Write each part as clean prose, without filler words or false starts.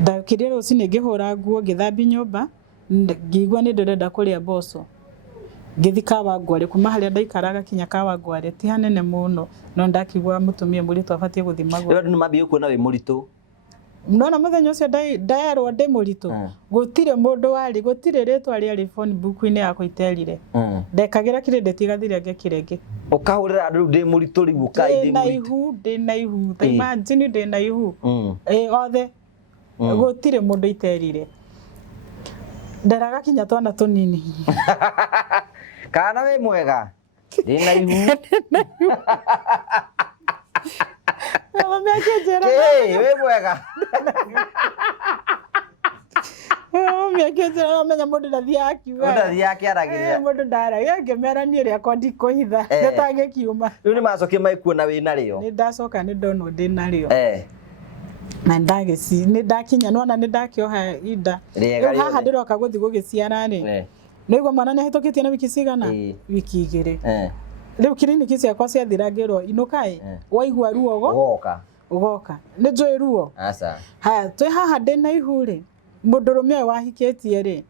Ndakirire rucini ngihura nguo ngithambi nyumba ngigua ni ndirenda kuria mboco ngithi Kawangware kuma haria ndaikaraga kinya Kawangware ti hanene muno no ndakigua mutumia muritu abatie guthimagwo rero ni mambie kuona wi muritu nona muthenya ucio ndaerwo ndi muritu gutire mundu wari gutire ritwa ria phone book-ini yakwa iterire ndekagira credit igathire ngekirenge ukahurira andu ndi muritu riu ukai ndi na ihu ta imagine ndi na ihu othe gutire mundu iterire ndaraga kinya twana tunini kana we mwega ndi na ihu mama akijera we mwega akijera menya mundu ndathia akiuga ndathia akiaragiria mundu ndaragia ngemera ni ria kondi kuhitha ngetange kiuma riu ni macokie maikuona wina rio ni ndacoka ni ndonwo ndi na rio na ndageci ni ndakinya nona ni ndakioha ida haha ndiroka guthi gugiciara ni niguo mwana ni hitukitie na wiki cigana wiki igiri riu kiriniki ciakwa ciathira ngirwo inukai waigua ruo ugoka ni njui ruo asa ha twi haha ndi na ihuri mundurume wahikitie ri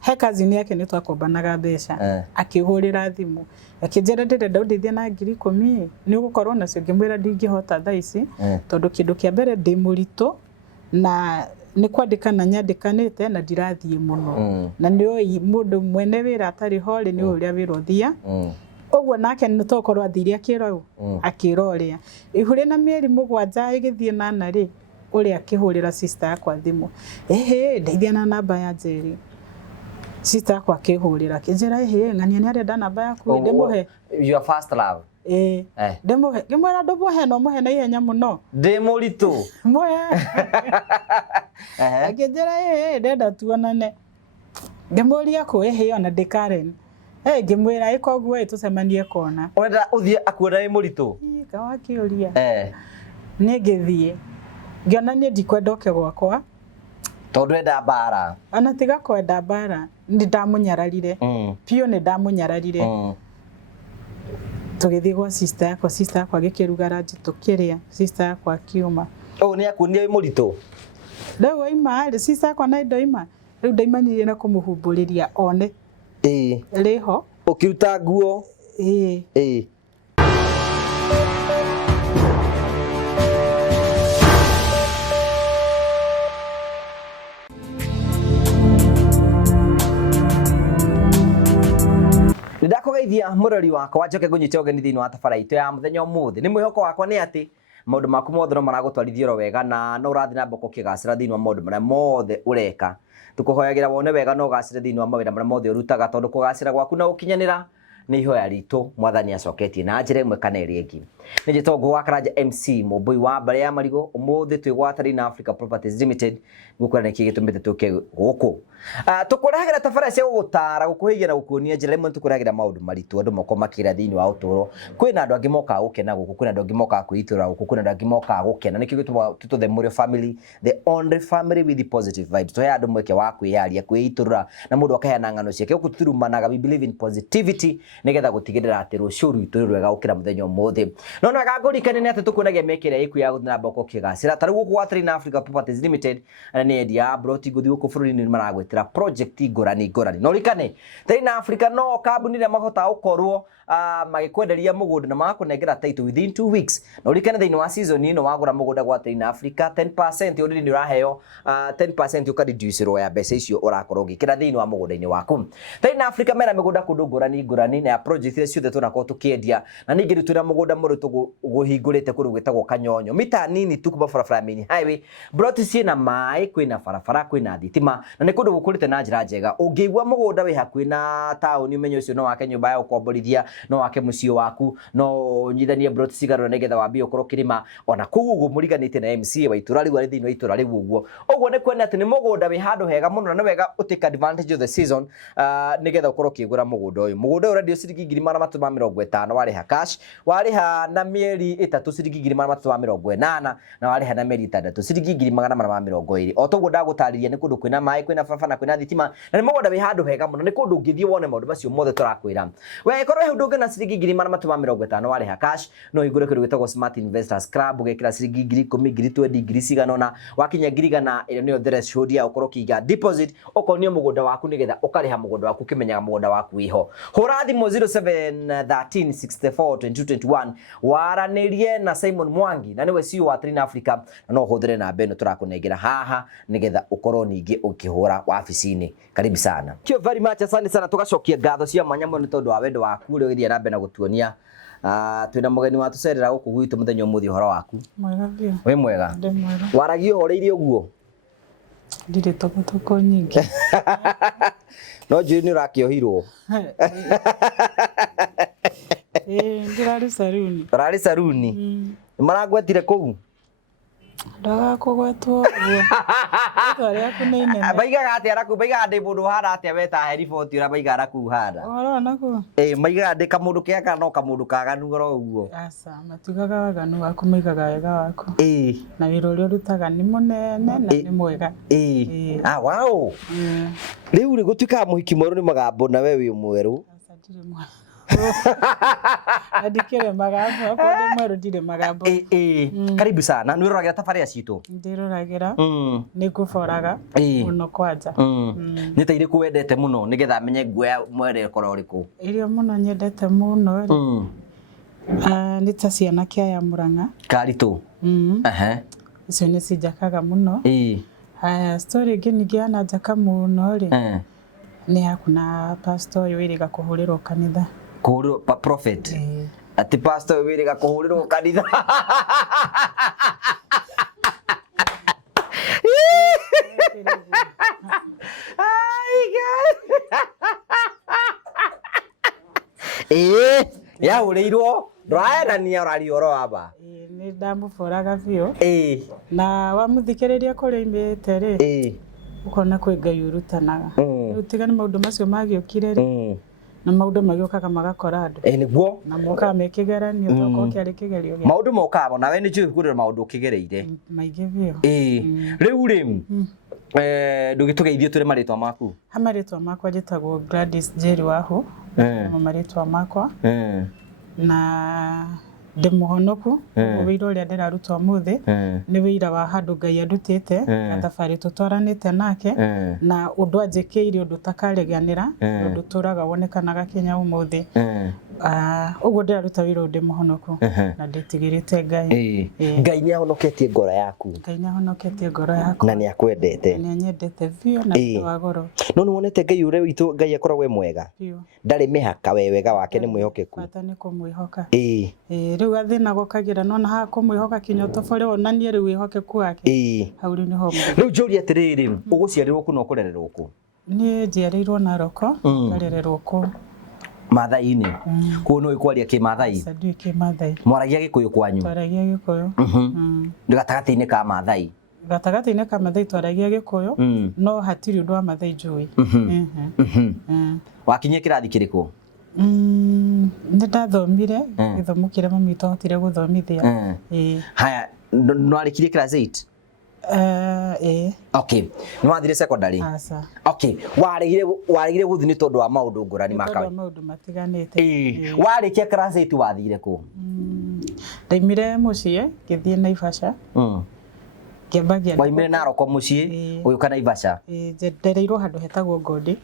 he kazini yake ni twakombanaga mbeca akihurira thimu akijera ndirenda ndithie na 10,000 ni gukorwo nacio ngimwira ndingihota thaa ici tondu kindu kia mbere ndi murito na ni kwandikana nyandikanite na ndirathie muno na ni mundu mwene wira atari hori ni uria wira thia ogwo nake ni tokorwo athiria kiro akiroria ihuri na mieri 7 igithie nana ri uria akihurira sister yakwa thimu ndeithia na namba ya Njeri sister yakwa akihurira kinjira ng'ania ni arenda namba yaku ndimuhe your first love ndimuhe ngimwira ndumuhe no muhe na ihenya muno ndi muritu muhe kinjira ndenda tuonane ngimuria ku ona ndi Karen ngimwira ikoguo tucemanie kona urenda uthie akuona wi muritu kawakiuria ni ngithie ngiona ni ndikwenda oke gwakwa tondu enda bara ana tiga kwenda bara ndi ndamunyararire pio ni ndamunyararire tugithie gwa sister yakwa gikiruga ranji tukiria sister yakwa akiuma ni akuonia wi muritu riu ima sister yakwa na ndoima riu ndaimanirie na kumuhumburiria one riho ukiruta nguo ndakugeithia murori wakwa njoke ngunyite ogeni thiini wa tabaraitu ya muthenya umuthi ni mwihoko wakwa ni ati maundu maku mothe no maragutwarithia wega na no urathi na mboko kigacira thiini wa maundu maria mothe ureka tukuhoyagira wone wega no gacire thiini wa mawira maria mothe urutaga tondu kugacira gwaku na ukinyanira ni ihoya ritu mwathani acoketie na njira imwe kana iri ingi ni jitongo wa Karanja MC Mumbui wa Mbare ya Marigo umuthi twigwatari na Africa Properties Limited gukorana ki gitumite tuke guku tukuragira tabara cia gutara gukuhigia na gukuonia njira imwe tukuragira maundu maritu andu moko makira thiini wa uturo kwina andu angi moka gukena guku kwina andu angi moka kwitura guku kwina andu angi moka gukena nikio gituma tututhe muri family the only family with the positive vibes toya andu mweke wa kwiyaria kwiitura na mundu akaheana ng'ano ciake gukuturumanaga we believe in positivity nigetha gutigirira ati rucio rwitu rwega gukira muthenya umuthi no no gagurikane ni ati tukunagia mekire iku ya guthina mboko kigacira tari guku gwatari na Africa Properties Limited ni endia broti guthi guku bururi ni maragwetira project ngorani no rikane tari na Africa no kambuni ria mahota ukorwo magikwenderia mugunda na magakunengera title within 2 weeks no rikane thiini wa season ino wagura mugunda gwatari na Africa 10% already ni uraheo 10% ukareducerwo ya mbeca icio urakorwo gikira thiini wa mugunda-ini waku tari na Africa mera migunda kundu ngorani na project icio ciothe tunakorwo tukiendia na ningi rutuna mugunda murutu guhingurite kundu gwitagwo Kanyonyo mita nini tu kuma barabara main highway broti ciina mai kwina barabara kwina thitima na ni kundu gukurite na njira njega ungiigua mugunda wi hakuhi na tauni umenyo ucio no wake nyumba ya ukomborithia no wake mucio waku no nyithanie broti cigarura nigetha wambie ukorwo kirima ona kugugu muriganite na MC wa itura riu ari thiini wa itura riu uguo uguo ni kwena ati ni mugunda wi handu hega muno na ni wega utake advantage of the season nigetha ukorwo kigura mugunda uyu radio ciringi 250 wariha cash wariha na mieri 3 ciringi 380 na warĩha na mieri 6 ciringi 820. O toguo ndagũtarĩria nĩ kũndũ kwĩna maĩ, kwĩna baba na kwĩna thitima, na nĩ mũgũnda wĩ handũ hega mũno, nĩ kũndũ ũngĩthiĩ wone maũndũ macio mothe tũrakwĩra. We korwo wĩ ndũngĩ na ciringi 850 warĩha cash, no igũre kĩndũ gĩtagwo Smart Investors Club, ũgekĩra ciringi 10,000, 20,000, 100 wakinya 100 ĩyo nĩyo threshold ya ũkorwo kĩiga deposit ũkonio mũgũnda waku nĩgetha ũkarĩha mũgũnda waku ũkĩmenyaga mũgũnda waku wĩho. Hũra thimũ 0713 64 2221 waranĩrie na Simon Mwangi na nĩwe CEO wa Train Africa, na no ũhũthĩre namba ĩno tũrakũnengera haha nĩgetha ũkorwo ningĩ ũkĩhũra wabici-inĩ. Karibu sana. Thank you very much, asante sana. Tugacokia ngatho cia mwanya mũno nĩ tondũ wa wendo waku ũrĩa ũgĩthiĩ na mbere na gũtuonia. Twĩna mũgeni wa tũcerera gũkũ gwitũ mũthenya ũmũthĩ, ũhoro waku? Mwega biũ. Wĩ mwega? Ndĩ mwega. Waragio ũhoreire ũguo? Ndirĩ tũkũtũkũ nyingĩ. No njũĩ nĩ ũrakĩohirwo. Ndĩrarĩ saruni. Ũrarĩ saruni? Nĩ maragwetire kũu? Ndagakũgwetwo ũguo. Rĩtwa rĩaku nĩ inene. Maigaga atĩa araku? Maigaga ndĩ mũndũ ũhana atĩa weta he riboti ũrĩa maigaga araku hana? Ũhoro nakuo? Maigaga ndĩ kamũndũ kega no kamũndũ kaganu oro ũguo. Aca, matigaga waganu waku, maigaga wega waku. Na wĩra ũrĩa ũrutaga nĩ mũnene na nĩ mwega. Wow. Rĩu rĩ gũtuĩkaga mũhiki mwerũ nĩ magambo na we wĩ mwerũ? Aca, ndirĩ mwerũ. Ndikĩre magambo, akorwo ndĩ mwerũ ndirĩ magambo. Karibu sana. Nĩ ũroragĩra tabarĩra citũ? Ndĩroragĩra. Nĩ ngũboraga mũno kwanja. Nĩ ta irĩkũ wendete mũno nĩgetha menye nguoya mwere ũkorwo ũrĩkũ? Irio mũno nyendete mũno rĩ, nĩ ta ciana kĩa Mũrang'a. Karitũ? Icio nĩ cinjakaga mũno. Story ĩngĩ ningĩ yananjaka mũno rĩ, nĩ yaku na pastor ũyũ wĩrĩga kũhũrĩrwo kanitha. Kũhũrĩrwo prophet? Ati pastor ũyũ wĩrĩga kũhũrĩrwo kanitha? Yahũrĩirwo ndũraenania ũraria ũhoro wa ba? Nĩ ndamũboraga biũ. Na wamũthikĩrĩria kũrĩa imĩte rĩ, ũkona kwĩ Ngai ũrutanaga. Rĩu tiga nĩ maũndũ macio magĩũkire rĩ, na maũndũ magĩũkaga magakora andũ. Nĩguo? Na mokaga me kĩgeranio, tokorwo kĩarĩ kĩgerio gĩa. Maũndũ mokaga, nawe nĩ njũĩ kũrĩa maũndũ ũkĩgereire. Maingĩ biũ. Rĩu rĩ, ndũgĩtũgeithie tũrĩ marĩtwa maku? Ha marĩtwa makwa njĩtagwo Gladys Njeri Wahũ. Marĩtwa makwa. Na ndĩ mũhonoku, wĩra ũrĩa ndĩraruta ũmũthĩ nĩ wĩra wa handũ Ngai andutĩte, gathabarĩ tũtwaranĩte nake, na ũndũ anjĩkĩire ũndũ ũtakariganĩra, ũndũ ũtũraga wonekanaga Kenya ũmũthĩ. Ũguo ndĩraruta wĩra ũyũ ndĩ mũhonoku na ndĩtigĩrĩte Ngai. Ngai nĩ ahonoketie ngoro yaku? Ngai nĩ ahonoketie ngoro yaku. Na nĩ akwendete? Nĩ anyendete biũ na nĩ wa goro. No nĩ wonete Ngai ũrĩa witũ Ngai akoragwo e mwega? Ndarĩ mĩhaka, we wega wake nĩ mwĩhokeku. Bata nĩ kũmwĩhoka. Rĩu gathĩna gũkagĩra no na haha kũmwĩhoka kinya ũtobore onanie rĩu wĩhokeku wake. Hau rĩu nĩho mũndũ. Rĩu njũria atĩrĩrĩ, ũgũciarĩrwo kũ na ũkũrererwo kũ? Niĩ njiarĩirwo Narok, ngarererwo kũ Maathai-inĩ. Kũu nĩ kwaria kĩ-Maathai? Ndiũĩ kĩ-Maathai. Mwaragia Gĩkũyũ kwanyu? Twaragia Gĩkũyũ. Ndĩ gatagatĩ-inĩ ka Maathai? Gatagatĩ-inĩ ka Maathai twaragia Gĩkũyũ, no hatirĩ ũndũ wa Maathai njũĩ. Wakinyia kĩrathi kĩrĩkũ? Nĩ ndathomire gĩthomo kĩrĩa mami witũ ahotire gũthomithia. Haya, nĩwarĩkirie class 8? Okay. Nĩ wathire secondary? Aca. Okay. Warĩgire gũthiĩ nĩ tondũ wa maũndũ ngũrani ma kawaida? Nĩ tondũ wa maũndũ matiganĩte. Warĩkia class 8 wathire kũ? Ndaimire mũciĩ ngĩthiĩ Naivasha. Ngĩambagia. Waimire Narok mũciĩ ũgĩũka Naivasha? Ndereirwo handũ hetagwo Ngondi.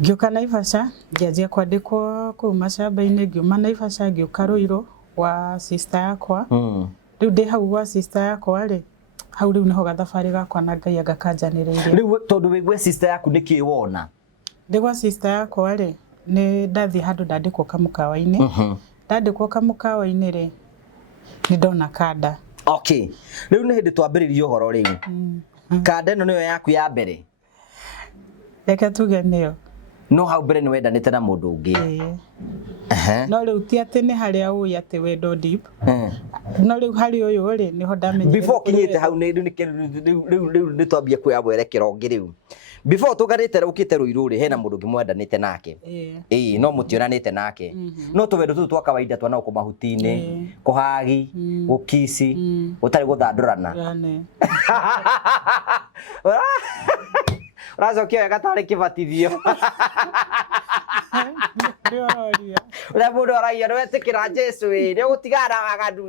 Ngĩũka Naivasha, ngĩanjia kwandĩkwo kũu macamba-inĩ, ngiuma Naivasha ngĩũka Ruiru wa sister yakwa. Rĩu ndĩ hau gwa sister yakwa rĩ, hau rĩu nĩho gathabarĩ gakwa na Ngai agakanjanĩrĩirie. Rĩu tondũ wĩ gwa sister yaku nĩkĩ wona? Ndĩ gwa sister yakwa rĩ, nĩ ndathiĩ handũ ndandĩkwo kamũkawa-inĩ. Ndandĩkwo kamũkawa-inĩ rĩ, nĩ ndona kanda. Okay. Rĩu nĩ hĩndĩ twambĩrĩrie ũhoro rĩu. Kanda ĩno nĩyo yaku ya mbere? Reke tuge nĩyo. No hau mbere nĩ wendanĩte na mũndũ ũngĩ? No rĩu ti atĩ nĩ harĩa ũĩ atĩ wendo deep. No rĩu harĩ ũyũ rĩ, nĩho ndamenyire. Before kinyĩte hau rĩu nĩ twambie kuoya mwerekero ũngĩ rĩu. before tugarite ukite Ruiru ri hena mundu ngimwendanite nake no mutionanite nake no tuwendo tu twa kawaida twana uko mahutini kuhagi gukisi utari guthandurana uracokia wega tari kibatithio ura mundu aragia wetikira Jesu ni ugutigana waganu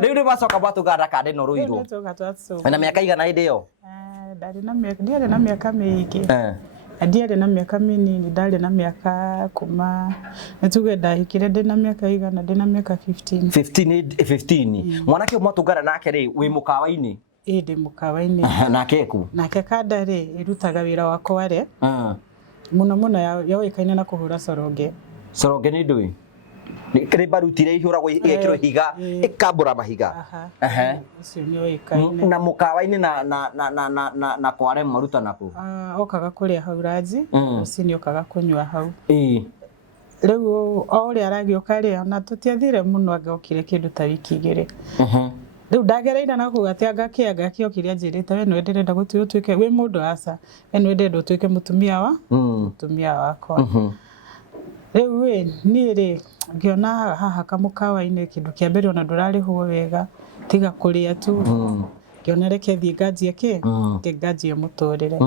Riu bacoka batuganda kande no Ruiru na miaka igana indi yo ndari na miaka mingi ndiari na miaka minini ndari na miaka kuma nituge ndahikire ndi na miaka igana ndi na miaka 15 mwanake mwatuganda nake ri wi mukawa-ini ndi mukawa-ini nake kandari irutaga wira wakwa ri muno yoikaine na kuhura coronge ni ndui ni barutire ihuragwo igekirwo higa ikambura mahiga ucio ni oikaine na mukawa-ini na kware maruta naku okaga kuria hau raji ucini okaga kunywa hau riu o uria aragioka ri ona tutiathire muno agokire kindu ta wiki igiri riu ndagereire na kuga ati agakiokiria njirite we no ndirenda gutuike wi mundu aca we no ndirenda utuike mutumia wakwa riu we ni ngiona haha kamukawa-ini kindu kia mbere ona ndurarihwo wega tiga kuria tu ngiona reke thie nganjie nganjie muturire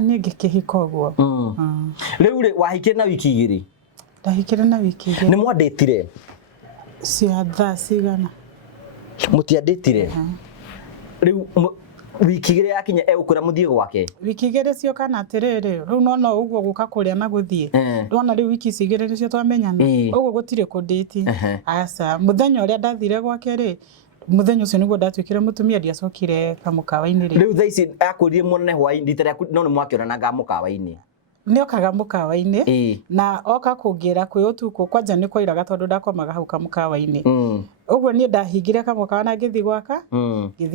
ni ngikihika uguo riu wahikire na wiki igiri ndahikire na wiki igiri ni mwanditire cia thaa cigana mutianditire riu wiki igiri yakinya egukura muthie gwake wiki igiri cio kana atiriri riu no uguo guka kuria na guthie ndona riu wiki igiri nicio twamenyana uguo gutire kunditi aca muthenya uria ndathire gwake ri muthenya ucio niguo ndatuikire mutumia ndiacokire kamukawa-ini ri riu thaisi akuririe muone hwaini rita riaku no ni mwakionanaga mukawa-ini ni okaga mukawa-ini na oka kungira kwi utuko kwanja ni kwairaga tondu ndakomaga hau kamukawa-ini uguo ni ndahingire kamukawa na ngithi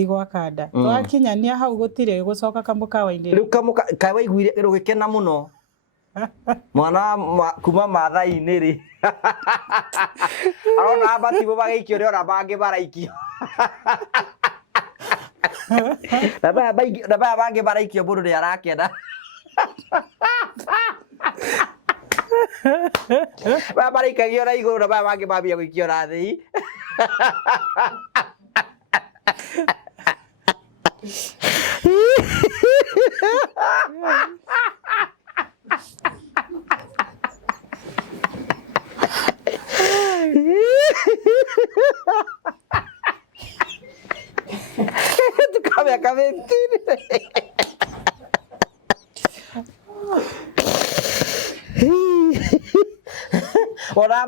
gwaka nda twakinyania hau gutire gucoka kamukawa-ini riu kawa iguire rugikena muno mwana kuma mathai-ini ri arona abatibo bageikio ri ora bangi baraikio na bangi baraikio mundu ni arakena baraikagio na iguru na bangi mambia guikio na thii tukameka 15 ora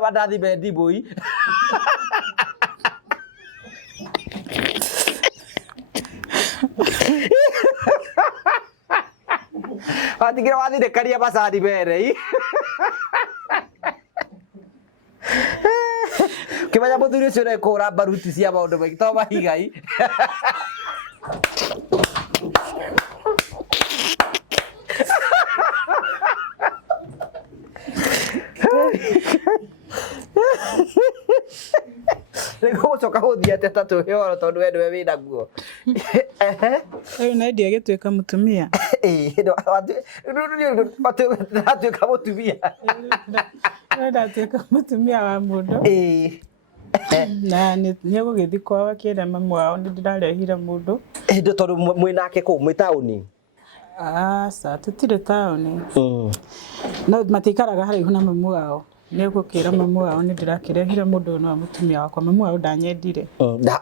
badathi bendi boy atikira wathire karia basadi bere kimanya muthuri ucio ne kura baruti cia maundu maingi to mahigai Niko coka huthia teta tu horo tondu we ndwe wina guo na ndia gituika mutumia ndatuika mutumia ndatuika mutumia wa mundu na ni gugithi kwao akienda mamu wao ni ndirarehire mundu ndo tondu mwinake ku mwi tauni sa tutire tauni no matikaraga haraihu na mamu wao ni gukira mamu wao ni ndirakirehire mundu no mutumia wakwa mamu wao ndanyendire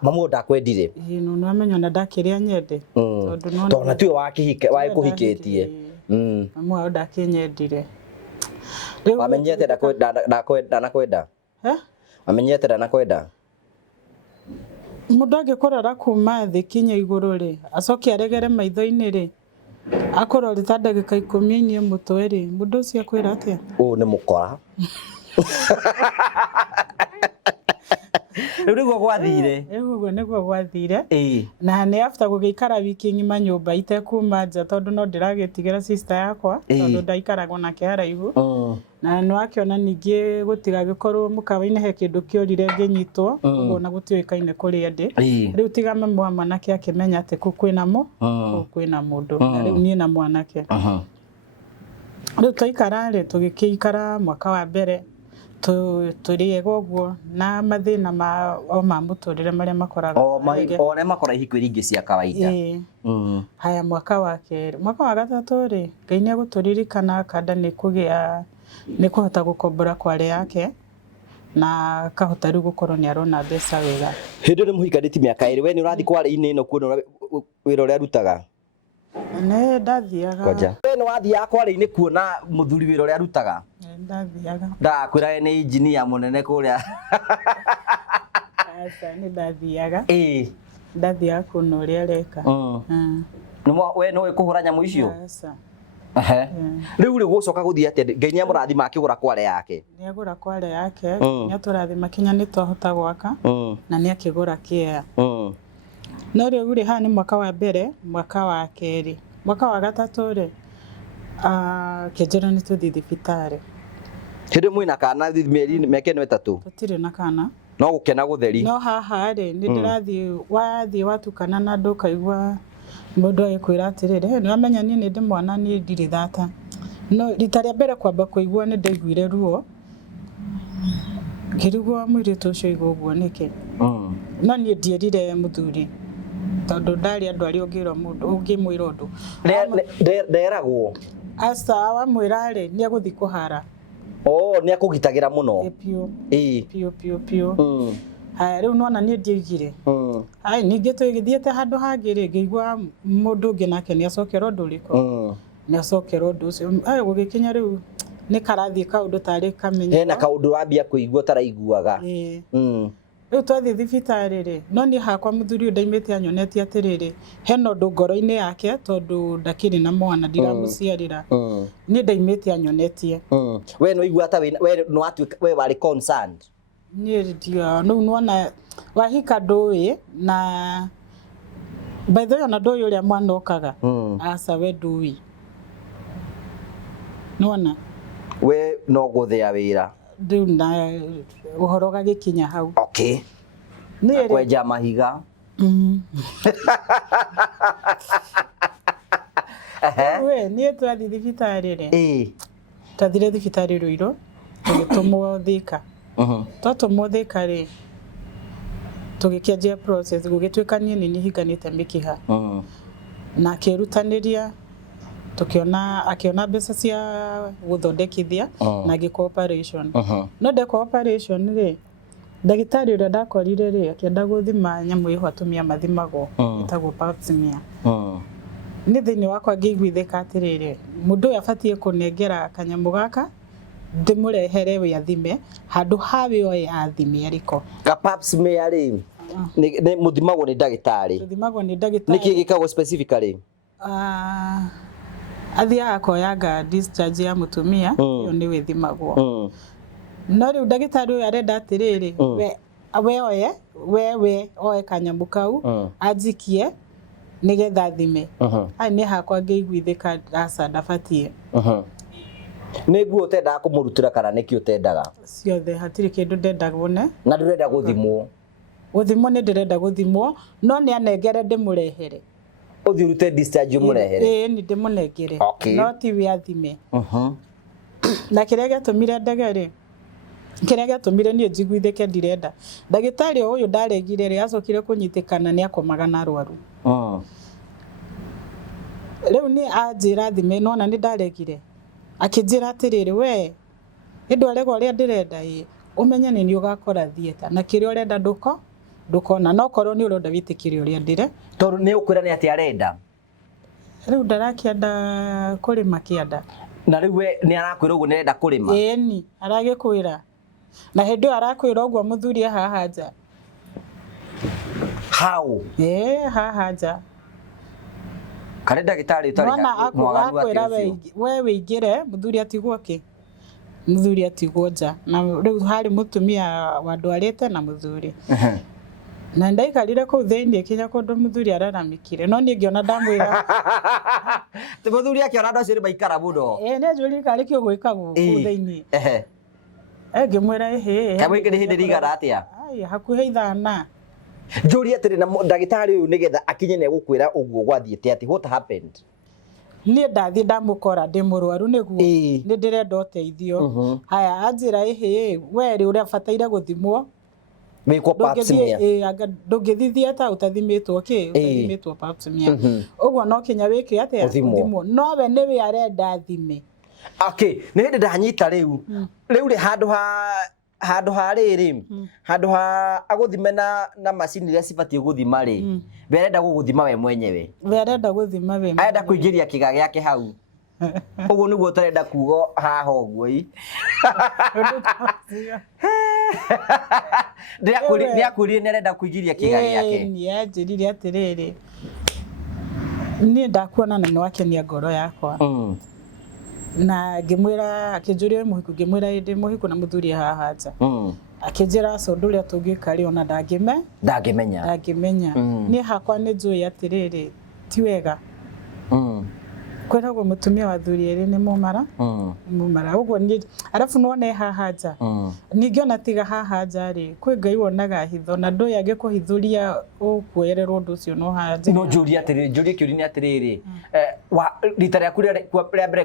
mamu ndakwendire no no amenyo na ndakiria nyende tondu na tiwe wakihike wae kuhikitie mamu wao ndakinyendire wamenyete ndakwenda wamenyete ndakwenda mundu angikorora kuma thi kinya iguru ri acoke aregere maitho-ini ri akorori ta ndagika 10 ini mutwe ri mundu ucio akwira atia ni mukora Riu niguo gwathire. Uguo niguo gwathire. Na nĩ after gũgĩikara wiki ng'ima nyũmba itekuma nja tondũ no ndĩragĩtigĩra sister yakwa tondũ ndaikaragwo nake haraihu. Na nĩ wakĩona ningĩ gũtigagĩkorwo mũkawa-inĩ he kĩndũ kĩorire ngĩnyitwo ũguo na gũtiũĩkaine kũrĩa ndĩ. Rĩu tiga mami wa mwanake akĩmenya atĩ kũu kwĩna kũu kwĩna mũndũ na rĩu niĩ na mwanake. Rĩu twaikara-rĩ tũgĩkĩikara mwaka wa mbere tũrĩega ũguo na mathĩna ma mũtũrĩre marĩa makoraga one makora ihiko iria ingĩ cia kawaida. Haya mwaka wa kerĩ, mwaka wa gatatũ-rĩ Ngai nĩagũtũririkana kanda nĩ kũhota gũkombora kware yake na kahota rĩu gũkorwo nĩ arona mbeca wega. Hĩndĩ ĩrĩa mũhikanĩtie mĩaka ĩrĩ we nĩ ũrathiĩ kware-inĩ ĩno kuona wĩra ũrĩa arutaga? Nĩ ndathiaga. We nĩ wathiaga kware-inĩ kuona mũthuri wĩra ũrĩa arutaga? Ndathiaga. Ndakwĩra nĩ engineer mũnene kũrĩa. Aca nĩ ndathiaga. Ndathiaga kuona ũrĩa areka. We nĩũĩ kũhũra nyamũ icio? Aca. Rĩu gũcoka gũthiĩ atĩa Ngai nĩamũrathima akĩgũra kware yake? Nĩagũra kware yake, nĩatũrathima kinya nĩtwahota gwaka na nĩakĩgũra kĩea. No rĩu haha nĩ mwaka wa mbere, mwaka wa kerĩ, mwaka wa gatatũ-rĩ kĩnjĩra nĩtũthiĩ thibitarĩ. Hĩndĩ mwĩna kana mĩaka ĩno ĩtatũ? Tũtirĩ na kana. No gũkena gũtheri? No haha-rĩ wathiĩ watukana na andũ ũkaigua mũndũ agĩkwĩra atĩrĩrĩ nĩwamenya niĩ ndĩ mwana niĩ ndirĩ thata. No rita rĩa mbere kwamba kũigua nĩ ndaiguire ruo ngĩrigwo mũirĩtu ũcio aigua ũguo nĩkĩ. No niĩ ndierire mũthuri tondũ ndarĩ andũ arĩa ũngĩrwo mũndũ ũngĩmwĩra ũndũ nderagwo. Aca wamwĩra-rĩ nĩegũthiĩ kũhara. Nĩakũgitagĩra mũno? Piũ. Haya rĩu nĩwona niĩ ndiaigire. Haya ningĩ tũgĩthiĩte handũ hangĩ-rĩ ngĩigua mũndũ ũngĩ nake nĩacokerwo ũndũ ũrĩkũ. Nĩacokerwo ũndũ ũcio. Gũgĩkinya rĩu nĩ karathiĩ kaũndũ tarĩ kamenyerwo. Hena kaũndũ wambia kũigua taraiguaga. Rĩu twathiĩ thibitarĩ-rĩ no niĩ hakwa mũthuri ũyũ ndaimĩte anyonetie atĩrĩrĩ hena ũndũ ngoro-inĩ yake tondũ ndakĩrĩ na mwana ndiramũciarĩra. Niĩ ndaimĩte anyonetie. We nĩwaigua ta we warĩ concerned? Niĩ ndio no nĩwona wahika ndũĩ na by the way ona ndũĩ ũrĩa mwana okaga. Aca we ndũĩ. Nĩwona? We no gũthĩa wĩra? Rĩu na ũhoro gagĩkinya hau. Na kwenja mahiga? We niĩ twathiĩ thibitarĩ-rĩ twathire thibitarĩ Ruiru tũgĩtũmwo Thika. Twatũmwo Thika-rĩ tũgĩkĩanjia process gũgĩtuĩka niĩ nĩ hikanĩte mĩkiha na akĩrutanĩria akĩona mbeca cia gũthondekithia na gĩko operation. No ndeka operation-rĩ ndagĩtarĩ ũrĩa ndakorire-rĩ akĩenda gũthima nyamũ ĩho atumia mathimagwo ĩtagwo pap smear. Niĩ thĩinĩ wakwa ngĩiguithĩka atĩrĩrĩ mũndũ ũyũ abatiĩ kũnengera kanyamũ gaka ndĩmũrehere we athime handũ hawe oe athime arĩko. Pap smear-rĩ mũthimagwo nĩ ndagĩtarĩ? Tũthimagwo nĩ ndagĩtarĩ. Nĩkĩ gĩkagwo specifically? Athiaga akoyanga discharge ya mũtumia ĩyo nĩwe ĩthimagwo. No rĩu ndagĩtarĩ ũyũ arenda atĩrĩrĩ we oe kanyamũ kau anjikie nĩgetha thime. Nĩ hakwa ngĩiguithĩka aca ndabatiĩ. Nĩ nguo ũtendaga kũmũrutĩra kana nĩkĩ ũtendaga? Ciothe hatirĩ kĩndũ ndendaga one. Na ndũrenda gũthimwo? Gũthimwo nĩ ndĩrenda gũthimwo no nĩ anengere ndĩmũrehere. Ũthiĩ ũrute discharge ũmũrehere? Nĩ ndĩmũnengere no ti we athime. Na kĩrĩa gĩatũmire ndege-rĩ kĩrĩa gĩatũmire niĩ njiguithĩke ndirenda ndagĩtarĩ ũyũ ndaregire-rĩ acokire kũnyitĩkana nĩ akomaga na arwaru. Rĩu niĩ anjĩra thime nona nĩ ndaregire akĩnjĩra atĩrĩrĩ we ndwarega ũrĩa ndĩrenda ũmenye nĩ ũgakora thieta na kĩrĩa ũrenda ndũkona no korwo nĩ ũrenda wĩtĩkĩre ũrĩa ndĩre. Tondũ nĩ ũkwĩra nĩ atĩ arenda? Rĩu ndarakĩenda kũrĩma kĩanda. Na rĩu we nĩ arakwĩra ũguo nĩrenda kũrĩma? Ĩni aragĩkwĩra na hĩndĩ ĩyo arakwĩra ũguo mũthuri haha nja. How? Haha nja. Karĩ ndagĩtarĩ ũtarĩ mwaganu akwĩra we wĩingĩre mũthuri atigwo kĩ muthuri atigwo nja na riu hari mutumia wandwarite na muthuri na ndaikarire kuu thiini kinya kundu muthuri araramikire no ni ngiona ndamwira te muthuri akiona andu acio baikara muno ne njuri kari kio gwikagwo kuu thiini ngimwira kamwe ngiri hindi rigara atia ai hakuhe ithana njuri atiri na ndagitari uyu nigetha akinye ne gukwira uguo gwathiete ati what happened ni ndathi ndamukora ndi murwaru niguo ni ndirenda uteithio haya anjira weri uria bataire guthimwo wiko pap smear ndungithithia ta utathimitwo utathimitwo pap smear uguo no kinya wiki atia uthimwo no we ni we arenda thime okay ni hindi ndanyita riu ri handu ha riri handu ha aguthime na macini iria cibatie guthima ri berenda guguthima we mwenyewe berenda guthima we aenda kuingiria kiga giake hau uguo niguo tarenda kugo haha uguo ndiakuri nerenda kuingiria kiga giake ni anjirire atiriri ni ndakuona na nwakenia ngoro yakwa na ngimwira akinjuria muhiku ngimwira ndi muhiku na muthuri haha nja akinjira sonduria tungikari ona ndangimenya ni hakwa ni njui atiriri ti wega kwiragwo mutumia wa thuri eri ni mumara uguo ni arafu none haha nja ningi ona tiga haha nja ri kwi Ngai wonaga hitho na ndu yage kuhithuria ukuoyererwo ndu ucio no haja no njuri atiriri njuri kiurini atiriri rita rĩaku rĩa mbere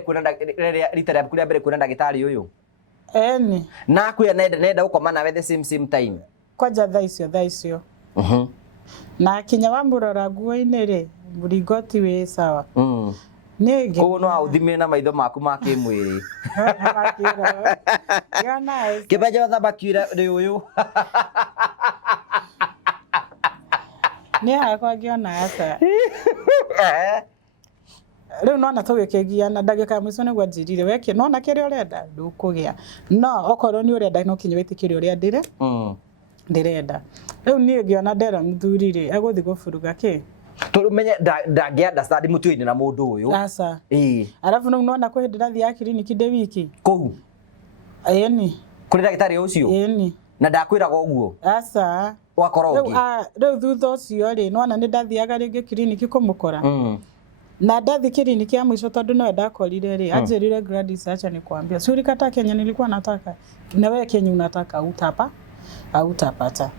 kuona ndagĩtarĩ ũyũ eni na kwĩa nenda gũkoma nawe the same time kwanja thaa icio na kinya wa murora nguo-inĩ ri mũringoti wĩ sawa nĩngĩ koguo no authimire na maitho maku ma kĩmwĩrĩ kĩbenja ũthamaki rĩ ũyũ nĩ hakwa ngĩona ata riu nona tugikigia na ndagika mwico niguo njirire weke nona kiri urenda ndukugia no okorwo ni urenda no kinye witikiri uria ndire ndirenda riu nie ngiona ndera muthuri ri aguthi gufuruga ki tumenye ndangienda stadi mutuini na mundu uyu asa arafu no nona ko hindi ndathi ya kiriniki de wiki kou eni kuri ndagitari ucio eni na ndakwiraga uguo asa wakora ungi riu thutha ucio ri nona ni ndathiaga ringi kiriniki kumukora na ndathi kiriniki ya mwisho tondu no ndakorire ri anjirire Gladys acha nikwambia suri kata Kenya nilikuwa nataka na wewe Kenya unataka utapata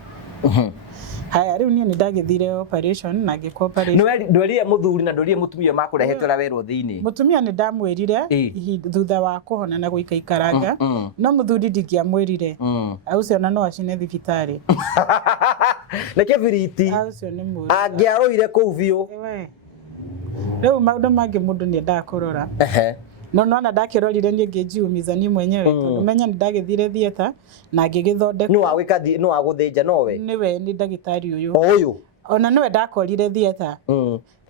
haya riu ni ndagithire operation na ngikwa operation ndwerie muthuri na ndwerie mutumia makurehetera werwo thiini mutumia ni ndamwirire thutha wa kuhona na guikaikaranga no muthuri ndikiamwirire aucio na no acine thibitari na kibiriti aucio ni muri angiaroire kuu biu riu maundu mangi mundu ni ndakurora no nona ndakirorire ni ngijiumiza ni mwenyewe tondu menya ni ndagithire theater na ngigithondeka no awikathi no aguthinja nowe niwe ni ndagitari uyu ona niwe ndakorire theater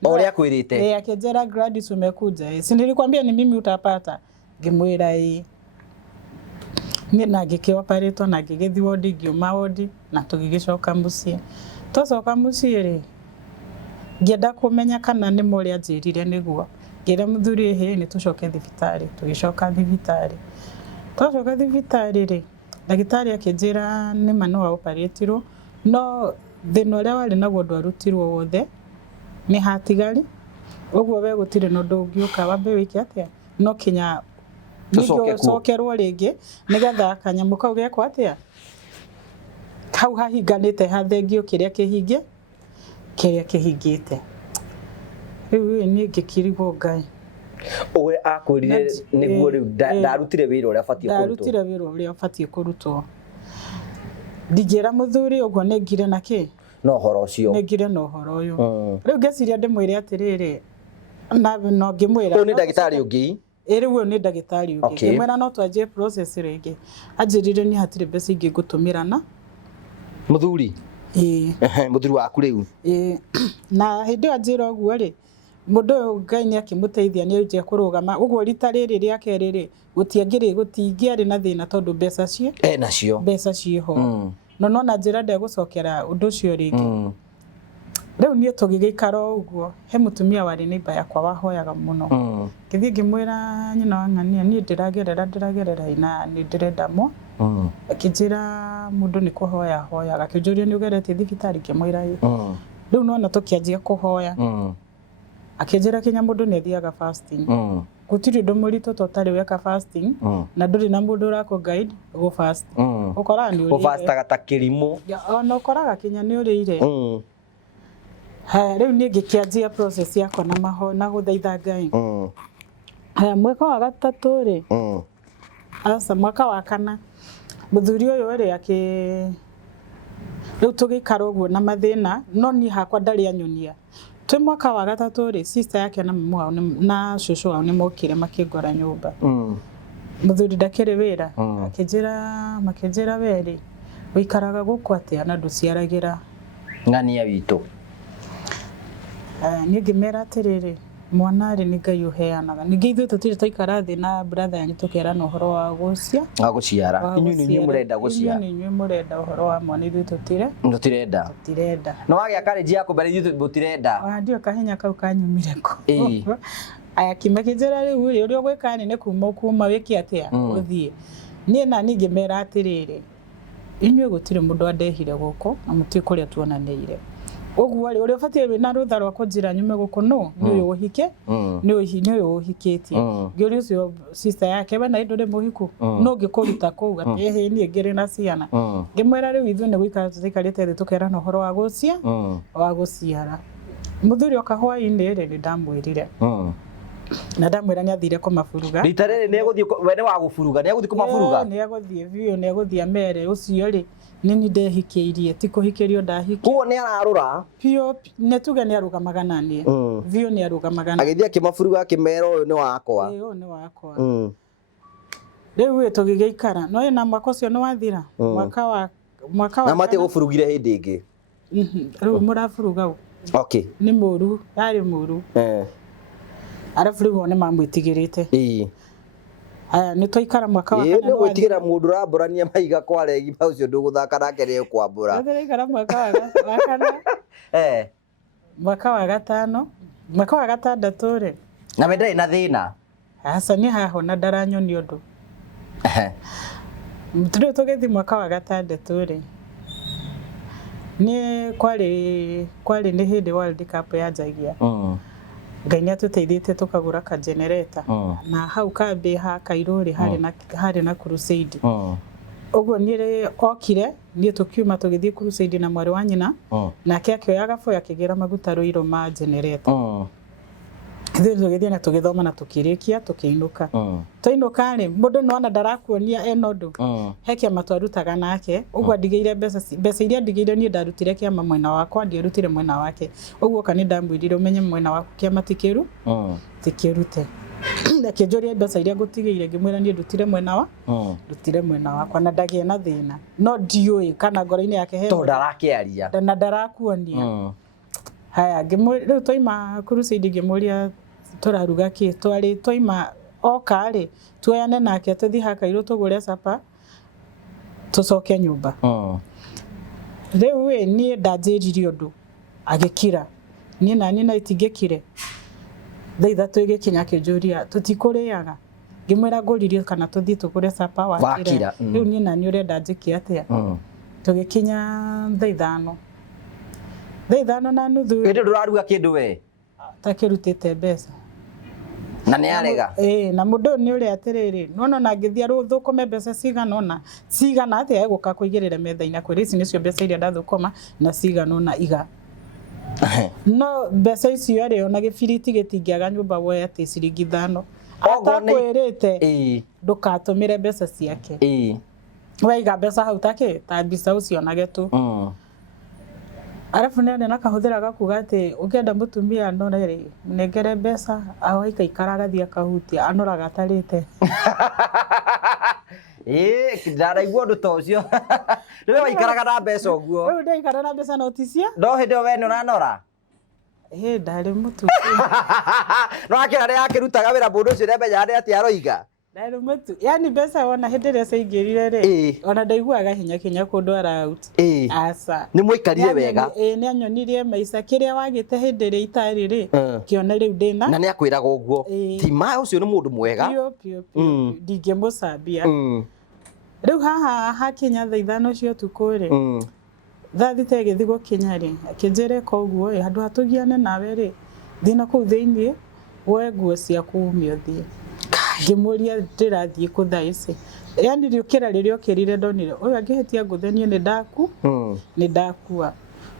oria kwirite akijera Gladys umekuja si nilikwambia ni mimi utapata ngimwira ni na ngikioperate na ngigithio wodi ngiuma wodi na tugigicoka mucie tocoka mucie ri ngenda kumenya kana ni muri anjirire niguo ngira muthuri ni tucoke thibitari tugicoka thibitari twacoka thibitari ri ndagitari akinjira ni mano wa operatirwo no thina uria wari naguo ndwarutirwo wothe ni hatigari uguo we gutire no ndungiuka wambe wiki atia no kinya tucokerwo ringi nigetha kanyamu kau gekwa atia kau hahinganite hathengio kiria kihingite riu ni ngikirigwo Ngai uwe akwirire niguo riu ndarutire wira uria abatie kurutwo ndigira muthuri uguo ni ngire na ki no horo ucio ni ngire no horo uyu riu ngeciria ndimwire atiriri na no ngimwira uyu ni ndagitari ungi riu ni ndagitari ungi ngimwira no twanjie process ringi anjirire ni hatire mbeca ingi ngutumirana muthuri muthuri waku riu na hindi anjira uguo ri mundu Ngai ni akimuteithia ni uje kurugama uguo rita riri ria keriri gutingiari na thina tondu mbeca nacio mbeca ciho no na njira ndegucokera undu ucio ringi Riu nie tugigikara uguo he mutumia wari neighbor yakwa wahoyaga muno ngithii ngimwira nyina wa ng'ania nie ndiragerera ina ni ndirenda mo akijira mundu ni kuhoya hoyaga akijuria ni ugerete thibitari ngimwira riu nona tukianjia kuhoya akijira kinya mundu ni athiaga fasting gutiri ndumurito totari weka fasting na nduri na mundu rako guide go fast ukora ni uri go fast ta kirimu ona ukoraga kinya ni urire riu nie ngikianjia process yakwa na maho na guthaitha Ngai mwaka wa gatatu ri asa mwaka wa kana muthuri uyu ri riu tugikara uguo na mathina no ni hakwa ndari anyonia twi mwaka wa gatatu ri sister yake na mama wao na shushu wao ni mokire makigora nyumba muthuri ndakiri wira makijira weri wikaraga guku atia na nduciaragira ng'ania witu ni ngimera atiriri mwana ari ni Ngai uheanaga ningi ithu tutire twaikara thi na brother yanyu tukera uhoro wa guciara inyu murenda guciara inyu murenda uhoro wa mwana ithu tutirenda no wagia courage yako bari ithu tutirenda ndio kahinya kau kanyumire ko aya kimakijera riu uri ugwika ni kuma wiki atia uthie nie na ningi mera atiriri inyu gutire mundu andehire guko na muti kuria tuonaniire uguo uri ubatie na rutha rwa kunjira nyume guko no ni uyu uhike ni uyu uhikitie ngiuri ucio sister yake we na indure muhiku no ngikuruta kuuga ehe ni ngiri na ciana ngimwera riu ithu ni guikara tuthikarite thi tukera na uhoro wa guciara muthuri okahwa-ini ri ndamwirire na ndamwira ni athire kumaburuga rita riri ni eguthie wene wa guburuga ni eguthie kumaburuga ni eguthie biu ni eguthie mere ucio ri nini ndehikiirie ti kuhikirio ndahiki kuo ni ararura pio ne tuge ni arugamaga nani biu ni arugamaga agithia akimaburuga akimera uyu ni wakwa uyu ni wakwa riu tugigeikara no ina mwaka ucio ni wathira mwaka wa na mate guburugire hindi ingi riu muraburuga okay ni muru ari muru araburuga ni mamwitigirite ni twaikara mwaka wa kana ni gwitigira mundu ramburania maiga kwaregi pa ucio nduguthaka nake ni kwambura twaikara mwaka wa kana mwaka wa gatano mwaka wa gatandatu ri na wendai na thina asa ni haho na daranyoni undu mutire tugethi mwaka wa gatandatu ri ni kwari ni hindi World Cup ya jagia Ngai ni atuteithite tukagura ka generator na hau kambi ha Kairuri hari na crusade uguo ni okire ni tukiuma tugithii crusade na mwari wa nyina nake akioya gabo akigira maguta ruiro ma generator tugithii na tugithoma na tukirikia tukiinuka tuinuka ri mundu nona ndarakuonia enodu hekia matwarutaga nake uguo ndigeire mbeca iria ndigeire ni ndarutire kiama mwena wakwa ndirutire mwena wake uguo kani ndamwirire umenye mwena waku kiama tikiru tikirute akijuria mbeca iria ngutigeire ngimwira ni ndutire mwena wakwa na ndagie na thina no ndiui kana ngoro-ini yake he to ndarakiaria na ndarakuonia haya riu toima crusade ngimuria turaruga ki twari toima okari tuoyane nake tuthi Kairũ tugure sapa tucoke nyumba riu ni ndanjiririe undu agikira ni nani na itingikire thaitha tuigikinya kijuria tutikuriaga ngimwira nguririe kana tuthi tugure sapa wakira riu ni nani urenda njiki atia tugikinya thaithano na nuthu ndio nduraruga kindu we takirutite mbeca na ni arega na mundu ni uri atiriri nona na ngithia ruthukume mbeca cigana atia eguka kuigirira metha-ini kwiri ici nicio mbeca iria ndathukuma na cigana iga no mbeca icio ari ona gibiriti gitingiaga nyumba woya ati ciringi 5 atakwirite ndukatumire mbeca ciake waiga mbeca hau ta mbica ucionage tu arafu nene nakahuthira gakuga ati ukienda mutumia norere negere mbeca awaika ikaraga thia kahutia anoraga atarite ndaraigua ndu ta ucio niwe waikaraga na mbeca uguo riu ndaikara na mbeca noticia no hindi o we ni uranora ndari mutumia no akira ri akirutaga wira mundu ucio ndemenya ati aroiga Ndaro mutu yani mbeca wona hĩndĩ ĩrĩa ciaingĩrire rĩ ona ndaiguaga hinya kũndwara out aca nĩ mũikarire wega nĩ anyonirie maica kĩrĩa wagĩte hĩndĩ ĩrĩa itarĩ rĩ kĩone rĩu ndĩna na nĩ akwĩraga ũguo ti ma ũcio nĩ mũndũ mwega ndingĩmũcambia rĩu haha hakinya thaa 5 cia ũtukũ rĩ thaa 6 ĩgĩthiĩ gũkinya rĩ akĩnjĩra koguo handũ hatũgiane nawe rĩ thina kũu thĩinĩ woe nguo ciaku umie ũthiĩ ngĩmũria ndĩrathiĩ kũ thaa ici yani rĩũkĩra rĩrĩa okĩrire ndonire ũyũ angĩhĩtia ngũthenie nĩ ndaku nĩ ndakua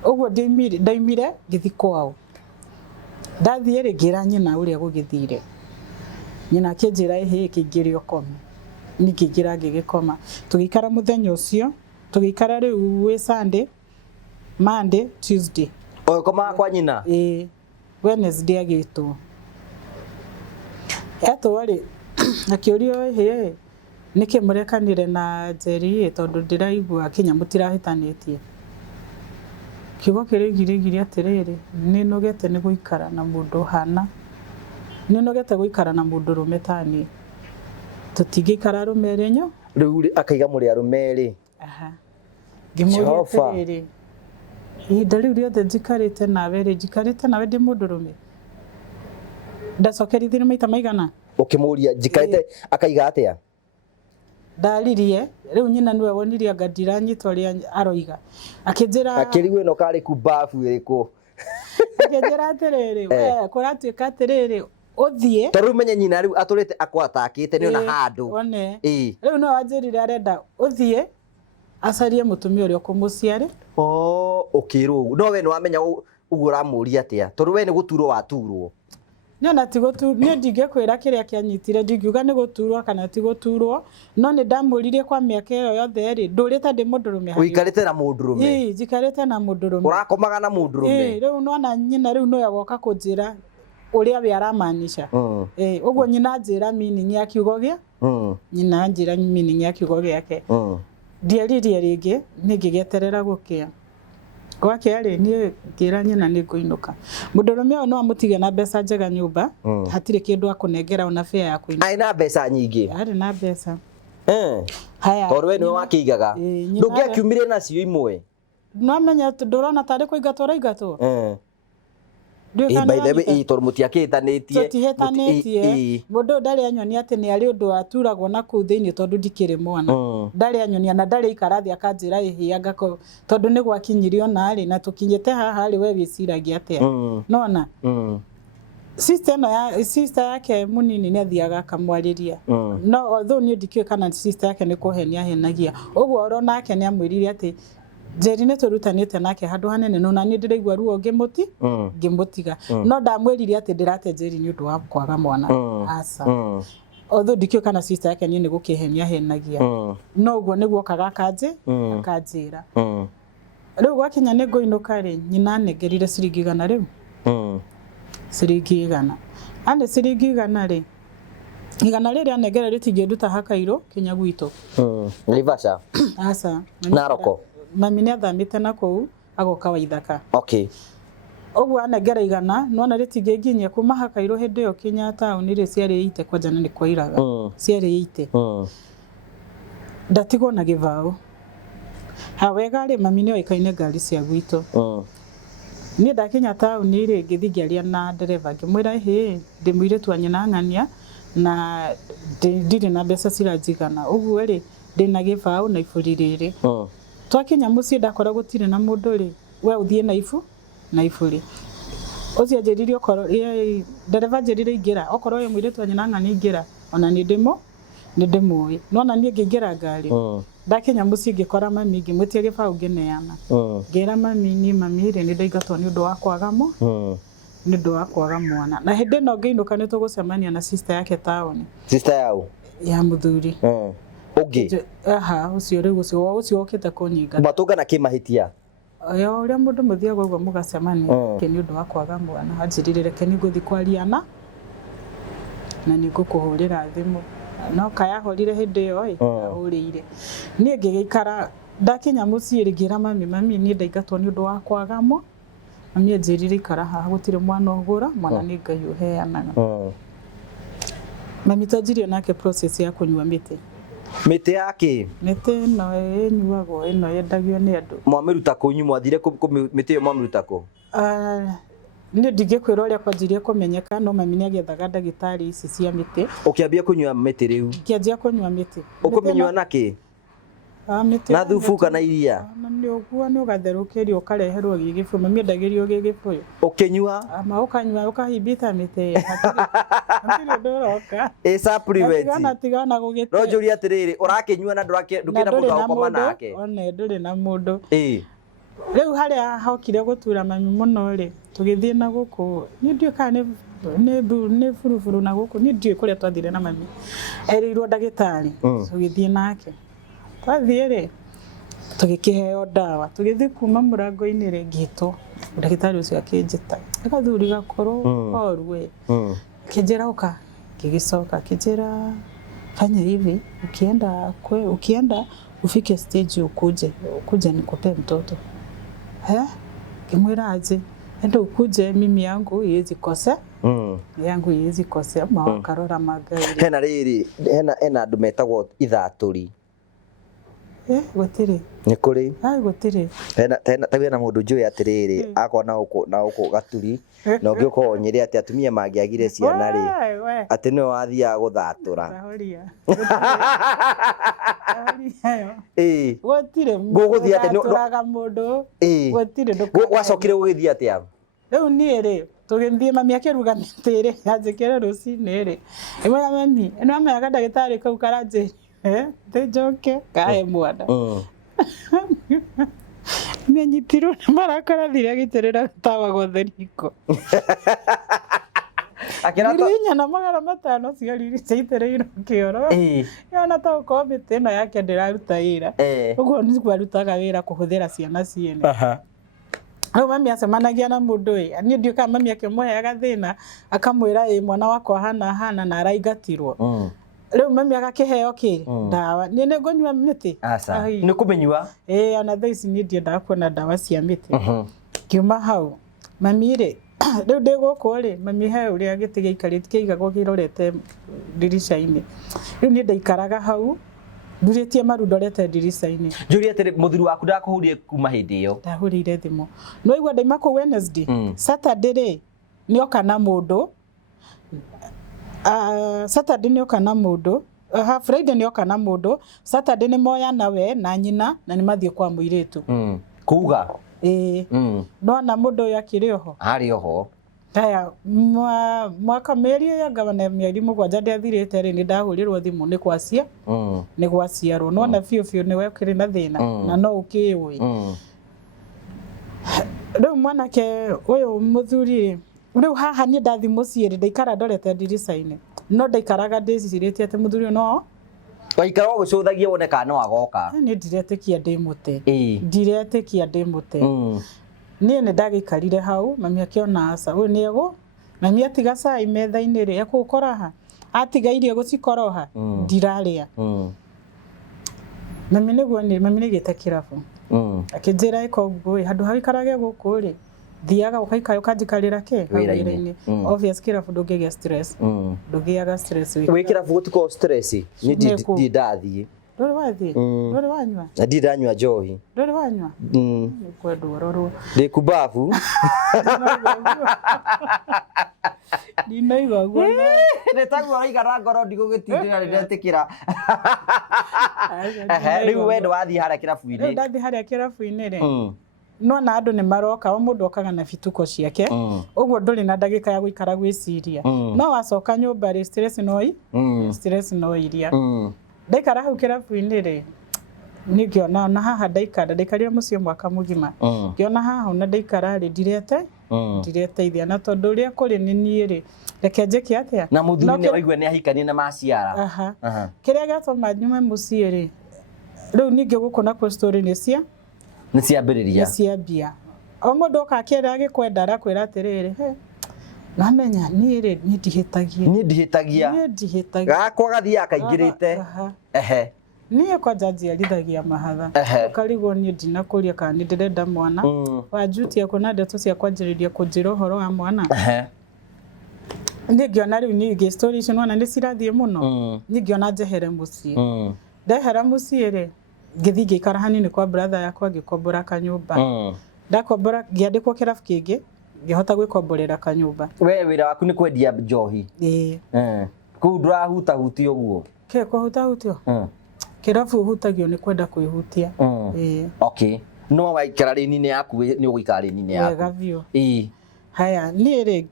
ũguo ndaimire ngĩthiĩ kwao ndathiĩ rĩ ngĩra nyina ũrĩa gũgĩthire nyina akĩnjĩra kĩingĩre ũkome ningĩingĩra ngĩgĩkoma tũgĩikara mũthenya ũcio tũgĩikara rĩu wĩ Sunday Monday Tuesday koma kwa nyina Wednesday agĩtwo rĩ akĩũrio nĩkĩ mũrekanire na Njeri tondũ ndĩraigua kinya mũtirahĩtanĩtie kiugo kĩrĩgirĩgirie atĩrĩrĩ nĩ nogete nĩ gũikara na mũndũ hana nĩ nogete gũikara na mũndũ rũme tani tũtingĩikara rũme rĩnyo rĩu akaiga mũrĩ arũme rĩ ngĩmũria atĩrĩrĩ ihinda rĩu rĩothe njikarĩte nawe rĩ njikarĩte nawe ndĩ mũndũ rũme ndacokerithire maita maigana ukĩmũria njikarĩte akaiga atĩa ndaririe rĩu nyina niwe wonirie anga ndiranyitwo rĩa aroiga akĩnjĩra akĩrigwo ĩno karĩ kumbafu ĩrĩkũ akĩnjĩra atĩrĩrĩ we kũratuĩka atĩrĩrĩ ũthiĩ tondũ menye nyina rĩu atũrĩte akwatakĩte nĩ ona handũ one rĩu no wanjĩrire arenda ũthiĩ acarie mũtumia ũrĩa ũkũmũciarĩ ũkĩrwo no we nĩ wamenya ũguo ũramũria atĩa tondũ we nĩ gũturwo waturwo Nyona ti gũturwo niĩ ndingĩkwĩra kĩrĩa kĩanyitire ndingiuga nĩ gũturwo kana ti gũturwo no nĩ ndamũririe kwa mĩaka ĩyo yothe rĩ ndũrĩte ndĩ mũndũrũme ũikarĩte na mũndũrũme njikarĩte na mũndũrũme ũrakomaga na mũndũrũme rĩu nona nyina rĩu no yagoka kũnjĩra ũrĩa we aramaanisha ũguo nyina njĩra meaning ya kiugo gĩa nyina njĩra meaning ya kiugo gĩake ndieririe rĩngĩ nĩ ngĩgeterera gũkĩa gwake rĩ niĩ ngĩra nyina nĩ ngũinũka mũndũrũme ũyũ no amũtige na mbeca njega nyũmba hatirĩ kĩndũ akũnengera ona fare ya kũinũka arĩ na mbeca nyingĩ arĩ na mbeca haya tondũ we nĩwe wakĩigaga ndũngĩakiumire nacio imwe no amenya ndũrona tarĩ kũingatwo ũraingatwo by the way tondũ mũtiakĩtanĩtie tũtihĩtanĩtie mũndũ ndarĩ anyonia atĩ nĩ arĩ ũndũ aturagwo na kũu thĩinĩ tondũ ndikĩrĩ mwana ndarĩ anyonia na ndarĩ ikara thĩ akanjĩra ĩhĩanga tondũ nĩ gwakinyirio narĩ na tũkinyĩte haha rĩ we wĩciragia atĩa nona sister yake mũnini nĩ athiaga akamwarĩria no although niĩ ndikĩũĩ kana sister yake nĩ kũhenia henagia ũguo oro nake nĩ amwĩrire atĩ Njeri nĩ tũrutanĩte nake handũ hanene no na niĩ ndĩraigua ruo ngĩmũtiga no ndamwĩrire atĩ ndĩrate Njeri nĩ ũndũ wa kwaga mwana aca although ndikĩũĩ kana sister yake nĩ gũkĩhenia henagia no ũguo nĩguo kaga akanjĩra rĩu gwakinya nĩ ngũinũka rĩ nyina nengerire ciringi 100 rĩu ciringi 100 ande ciringi 100 rĩ 100 rĩrĩa anengera rĩtingĩnduta hakairũ kinya gwitũ Naivasha aca Naroko mami nĩ athamĩte na kũu agoka Waithaka ũguo anengera 100 nona rĩtingĩnginyia kuma hakairũ hĩndĩ ĩyo kinya taũni rĩ ciarĩ 8 kwanja nĩ kwairaga ciarĩ 8 ndatigwo na gĩbaũ hawega rĩ mami nĩ oĩkaine ngari cia gwitũ niĩ ndakinya taũni rĩ ngĩthiĩ ngĩaria na ndereva ngĩmwĩra ndĩ mũirĩtu wa nyina ng'ania na ndirĩ na mbeca ciranjigana ũguo rĩ ndĩna gĩbaũ na iburi rĩrĩ twakinya mũciĩ ndakora gũtirĩ na mũndũ rĩ we ũthiĩ na iburi ũcio njĩrire okorwo ndereva njĩrire ingĩra okorwo yo mũirĩtu wa nyina ng'ania ingĩra ona nĩ ndĩmũĩ no na niĩ ngĩingĩra ngari ndakinya mũciĩ ngĩkora mami ngĩmũtia gĩbaũ ngĩneana ngĩra mami rĩ nĩ ndaingatwo nĩ ũndũ wa kwaga nĩ ũndũ wa kwaga mwana na hĩndĩ ĩno ngĩinũka nĩ tũgũcemania na sister yake taũni sister yao ya mũthuri ũngĩ ũcio rĩu ũcio okĩte kũnyinga matũngana kĩmahĩtia ũrĩa mũndũ mũthiaga ũguo mũgacemania nĩ ũndũ wa kwaga mwana anjĩrire reke nĩ ngũthiĩ kwaria na nĩ ngũkũhũrĩra thimũ no kayahorire hĩndĩ ĩyo ahũrĩire niĩ ngĩgĩikara ndakinya mũciĩ ngĩra mami niĩ ndaingatwo nĩ ũndũ wa kwaga mami anjĩrire ikara haha gũtirĩ mwana ũgũra mwana nĩ Ngai ũheanaga Mami twajirie nake process ya kunyua mĩtĩ. Mĩtĩ yake Mĩtĩ no ĩnyuagwo, ĩno yendagio nĩ andũ. Mwamĩruta kũnyu, mwathire mĩtĩ ĩyo mwamĩruta kũ? Niĩ ndingĩkwĩra ũrĩa kwanjirie kũmenyeka, no mami nĩagĩethaga ndagĩtarĩ ici cia mĩtĩ. Ũkĩambia kũnyua mĩtĩ rĩu? Ngĩanjia kũnyua mĩtĩ. Ũkũmĩnyua na kĩ? Na thubu kana iria? Nĩ ũguo, nĩ ũgatherũkĩrio ũkareherwo gĩgĩbũyũ. Mami endagĩrio gĩgĩbũyũ. Ũkĩnyua? Ma ũkanyua ũkahimbita mĩtĩ. Hatirĩ ũndũ ũroka. Supplement. Tigana gũgĩte. No njũrie atĩrĩrĩ, ũrakĩnyua na ndũkĩenda mũndũ wa gũkoma nake? Ona ndũrĩ na mũndũ. Rĩu harĩa hokire gũtura mami mũno rĩ, tũgĩthiĩ na gũkũ. Niĩ ndiũĩ kana nĩ buruburu na gũkũ. Niĩ ndiũĩ kũrĩa twathire na mami. Erĩirwo ndagĩtarĩ. Tũgĩthiĩ nake. Twathiĩ rĩ, tũgĩkĩheo ndawa. Tũgĩthiĩ kuma mũrango-inĩ rĩ, ngĩtwo ndagĩtarĩ ũcio akĩnjĩta. Gathuri gakũrũ koru we. Akĩnjĩra ũka, ngĩgĩcoka akĩnjĩra fanya hivi, ukienda ufike stage ukuje nikupe mtoto. Kimwira aje, enda ukuje mimi yangu iwezi kose. Yangu iwezi kose, mawakarora magari. Hena rĩrĩ, hena andũ metagwo ithatũri. Gũtirĩ. Nĩ kũrĩ? Gũtirĩ. Hena mũndũ njũĩ atĩrĩrĩ, akwa na gũkũ gaturi, na ũngĩ ũkorwo nyĩrĩ atĩ atumia mangĩagire ciana rĩ, atĩ nĩwe wathiaga gũthatũra. Gũtirĩ. Gũgũthiĩ atĩ ndatũraga mũndũ. Gũtirĩ. Gwacokire gũgĩthiĩ atĩa? Rĩu niĩ rĩ, tũgĩthiĩ mami akĩruga mĩtĩ rĩ, yanjĩkĩra rũcinĩ rĩ. Ĩmwe mami, ĩno amenyaga ndagĩtarĩ kau karanjĩria. Njoke kahe mwana. Nĩanyitirwo nĩ marakara thire agĩitĩrĩra tawa gothe riko. Ngiri na 500 ciariri ciaitĩrĩirwo kĩoro. Yona ta ũkorwo mĩtĩ ĩno yake ndĩraruta wĩra. Ũguo nĩguo arutaga wĩra kũhũthĩra ciana ciene. Rĩu mami acemanagia na mũndũ ĩ, niĩ ndiũĩ kana mami akĩmũheaga thĩna akamwĩra mwana wakwa hana na araingatirwo. Rĩu mami agakĩheo kĩ ndawa. Niĩ nĩngũnyua mĩtĩ. Aca. Nĩ kũmĩnyua? Ona thaa ici niĩ ndiendaga kuona ndawa cia mĩtĩ. Kiuma hau. Mami rĩ, rĩu ndĩ gũkũ rĩ, mami he ũrĩa gĩtĩ gĩaikarĩte kĩigagwo kĩrorete ndirica-inĩ. Rĩu niĩ ndaikaraga hau, ndurĩtie maru ndorete ndirica-inĩ. Njũrie atĩrĩ, mũthuri waku ndakũhũrire kuma hĩndĩ ĩyo? Ndahũrĩire thimũ. No igua ndaima kũu Wednesday. Saturday rĩ, nĩoka na mũndũ. Saturday nĩoka na mũndũ. Friday nĩoka na mũndũ. Saturday nĩ moya nawe na nyina na nĩ mathiĩ kwa mũirĩtu. Kuga? No na mũndũ ũyũ akĩrĩ oho. Arĩ oho. Haya, mwaka mĩeri ya ngabana mĩeri 7 ndĩathirĩte rĩ, nĩ ndahũrĩrwo thimũ nĩ gwacia. Nĩ gwaciarwo. No na biũ nĩwe ũkĩrĩ na thĩna na no ũkĩũĩ. Rĩu mwanake ũyũ mũthuri rĩu haha niĩ ndathi mũciĩ ndaikara ndorete ndirica-inĩ. No ndaikaraga ndĩcirĩtie atĩ mũthuri no waikara ũgĩcũthagia wone kana no agoka. Niĩ ndiretĩkia ndĩmũte. Ndiretĩkia ndĩmũte. Niĩ nĩ ndagĩikarire hau, mami akĩona aca ũyũ nĩegũ. Mami atiga cai metha-inĩ rĩ, ekũkora ha. Atiga irio gũcikoroha, ndirarĩa. Mami nĩgĩte kĩrabu. Akĩnjĩra ĩka ũguo handũ hau ikarage gũkũ rĩ, thiaga ũkaikara ũkanjikarĩra kĩ wĩra-inĩ. Obvious kĩrabu ndũngĩgĩa stress. Ndũgĩaga stress. Wĩ kĩrabu gũtikoragwo stress? Niĩ ndathiĩ. Ndũrĩ wathiĩ? Ndũrĩ wanyua? Ndirĩ ndanyua njohi. Ndũrĩ wanyua? Kwenda ũrorwo. Ndĩ kubabu. Ndinaigua guo. Nĩ taguo ũraigana ngoro ndigũgĩtindĩra ndetĩkĩra. Rĩu we ndwathiĩ harĩa kĩrabu-inĩ? Rĩu ndathiĩ harĩa kĩrabu-inĩ rĩ. No na andũ nĩ maroka, o mũndũ okaga na bituko ciake. Ũguo ndũrĩ na ndagĩka ya gũikara gwĩciria. No wacoka nyũmba rĩ, stress no iria. Ndaikara hau kĩrabu-inĩ rĩ, nĩ ngĩona na haha ndaikarire mũciĩ mwaka mũgima. Ngĩona haha na ndaikara rĩ, ndireteithia na tondũ ũrĩa kũrĩ nĩ niĩ rĩ, reke njĩke atĩa. Na mũthuri nĩ waigua nĩ ahikanie na maciara? Kĩrĩa gĩatũma nyume mũciĩ rĩ, rĩu ningĩ gũkũ nakuo story nĩ ciambĩrĩria. Nĩ ciambia. O mũndũ oka akĩenda agĩkwenda arakwĩra atĩrĩrĩ, namenya niĩ rĩ, niĩ ndihĩtagia. Gakwa gathiaga kaingĩrĩte. Niĩ kwanja njiarithagia mahatha. Ũkarigwo niĩ ndinakũria kana nĩ ndĩrenda mwana. Wanjutia kuona ndeto cia kwanjĩrĩria kũnjĩra ũhoro wa mwana. Nĩngĩona rĩu ningĩ story icio nĩwona nĩcirathiĩ mũno nĩngĩona njehere mũciĩ ndehera mũciĩ rĩ ngĩthiĩ ngĩikara hanini kwa brother yakwa ngĩkombora kanyũmba ndakombora ngĩandĩkwo kĩrabu kĩngĩ ngĩhota gwĩkomborera kanyũmba. We wĩra waku nĩ kwendia njohi? Kũu ndũrahutahutio ũguo? Kũhutahutio kĩrabu ũhutagio nĩ kwenda kwĩhutia. Okay, no waikara rĩni-inĩ yaku nĩ ũgũikara rĩni-inĩ yaku? Wega biũ. Haya niĩ rĩ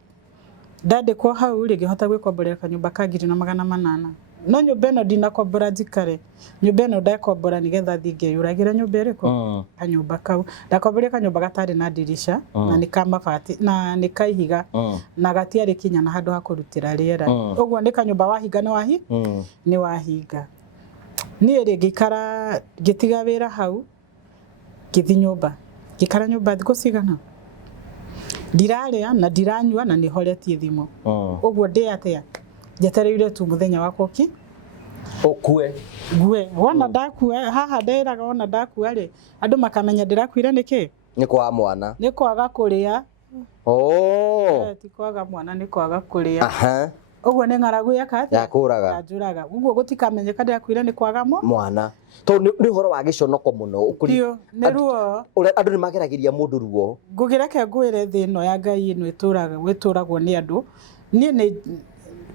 ndandĩkwo hau rĩ ngĩhota gwĩkomborera kanyũmba ka 2,800 no nyũmba ĩno ndinakombora njikare, nyũmba ĩno ndakombora nĩgetha thiĩ ngĩyũragĩre nyũmba ĩrĩkũ kanyũmba kau. Ndakomborire kanyũmba gatarĩ na dirisha na nĩ ka mabati na nĩ kaihiga na gatiarĩ kinya na handũ ha kũrutĩra rĩera, ũguo nĩ kanyũmba wahinga nĩ wahinga. Niĩ rĩ ngĩikara ngĩtiga wĩra hau ngĩthiĩ nyũmba ngĩikara nyũmba thikũ cigana ndirarĩa na ndiranyua na nĩ horetie thimũ, ũguo ndĩ atĩa njetereire tu mũthenya wakwa ũkue wona ndakua haha nderaga wona ndakua rĩ andũ makamenya ndĩrakuire nĩkĩ? Nĩ kwaga mwana? Nĩ kwaga kũrĩa. Ti kwaga mwana nĩ kwaga kũrĩa. Ũguo nĩ ng'aragu yakũraga yanjũraga, ũguo gũtikamenyeka ndĩrakuire nĩ kwaga mwana. Tondũ nĩ ũhoro wa gĩconoko mũno nĩ ruo andũ nĩ mageragĩria mũndũ ruo. Ngũgĩreke ngwĩre thĩ ĩno ya Ngai ĩno gwĩtũragwo nĩ andũ. Niĩ nĩ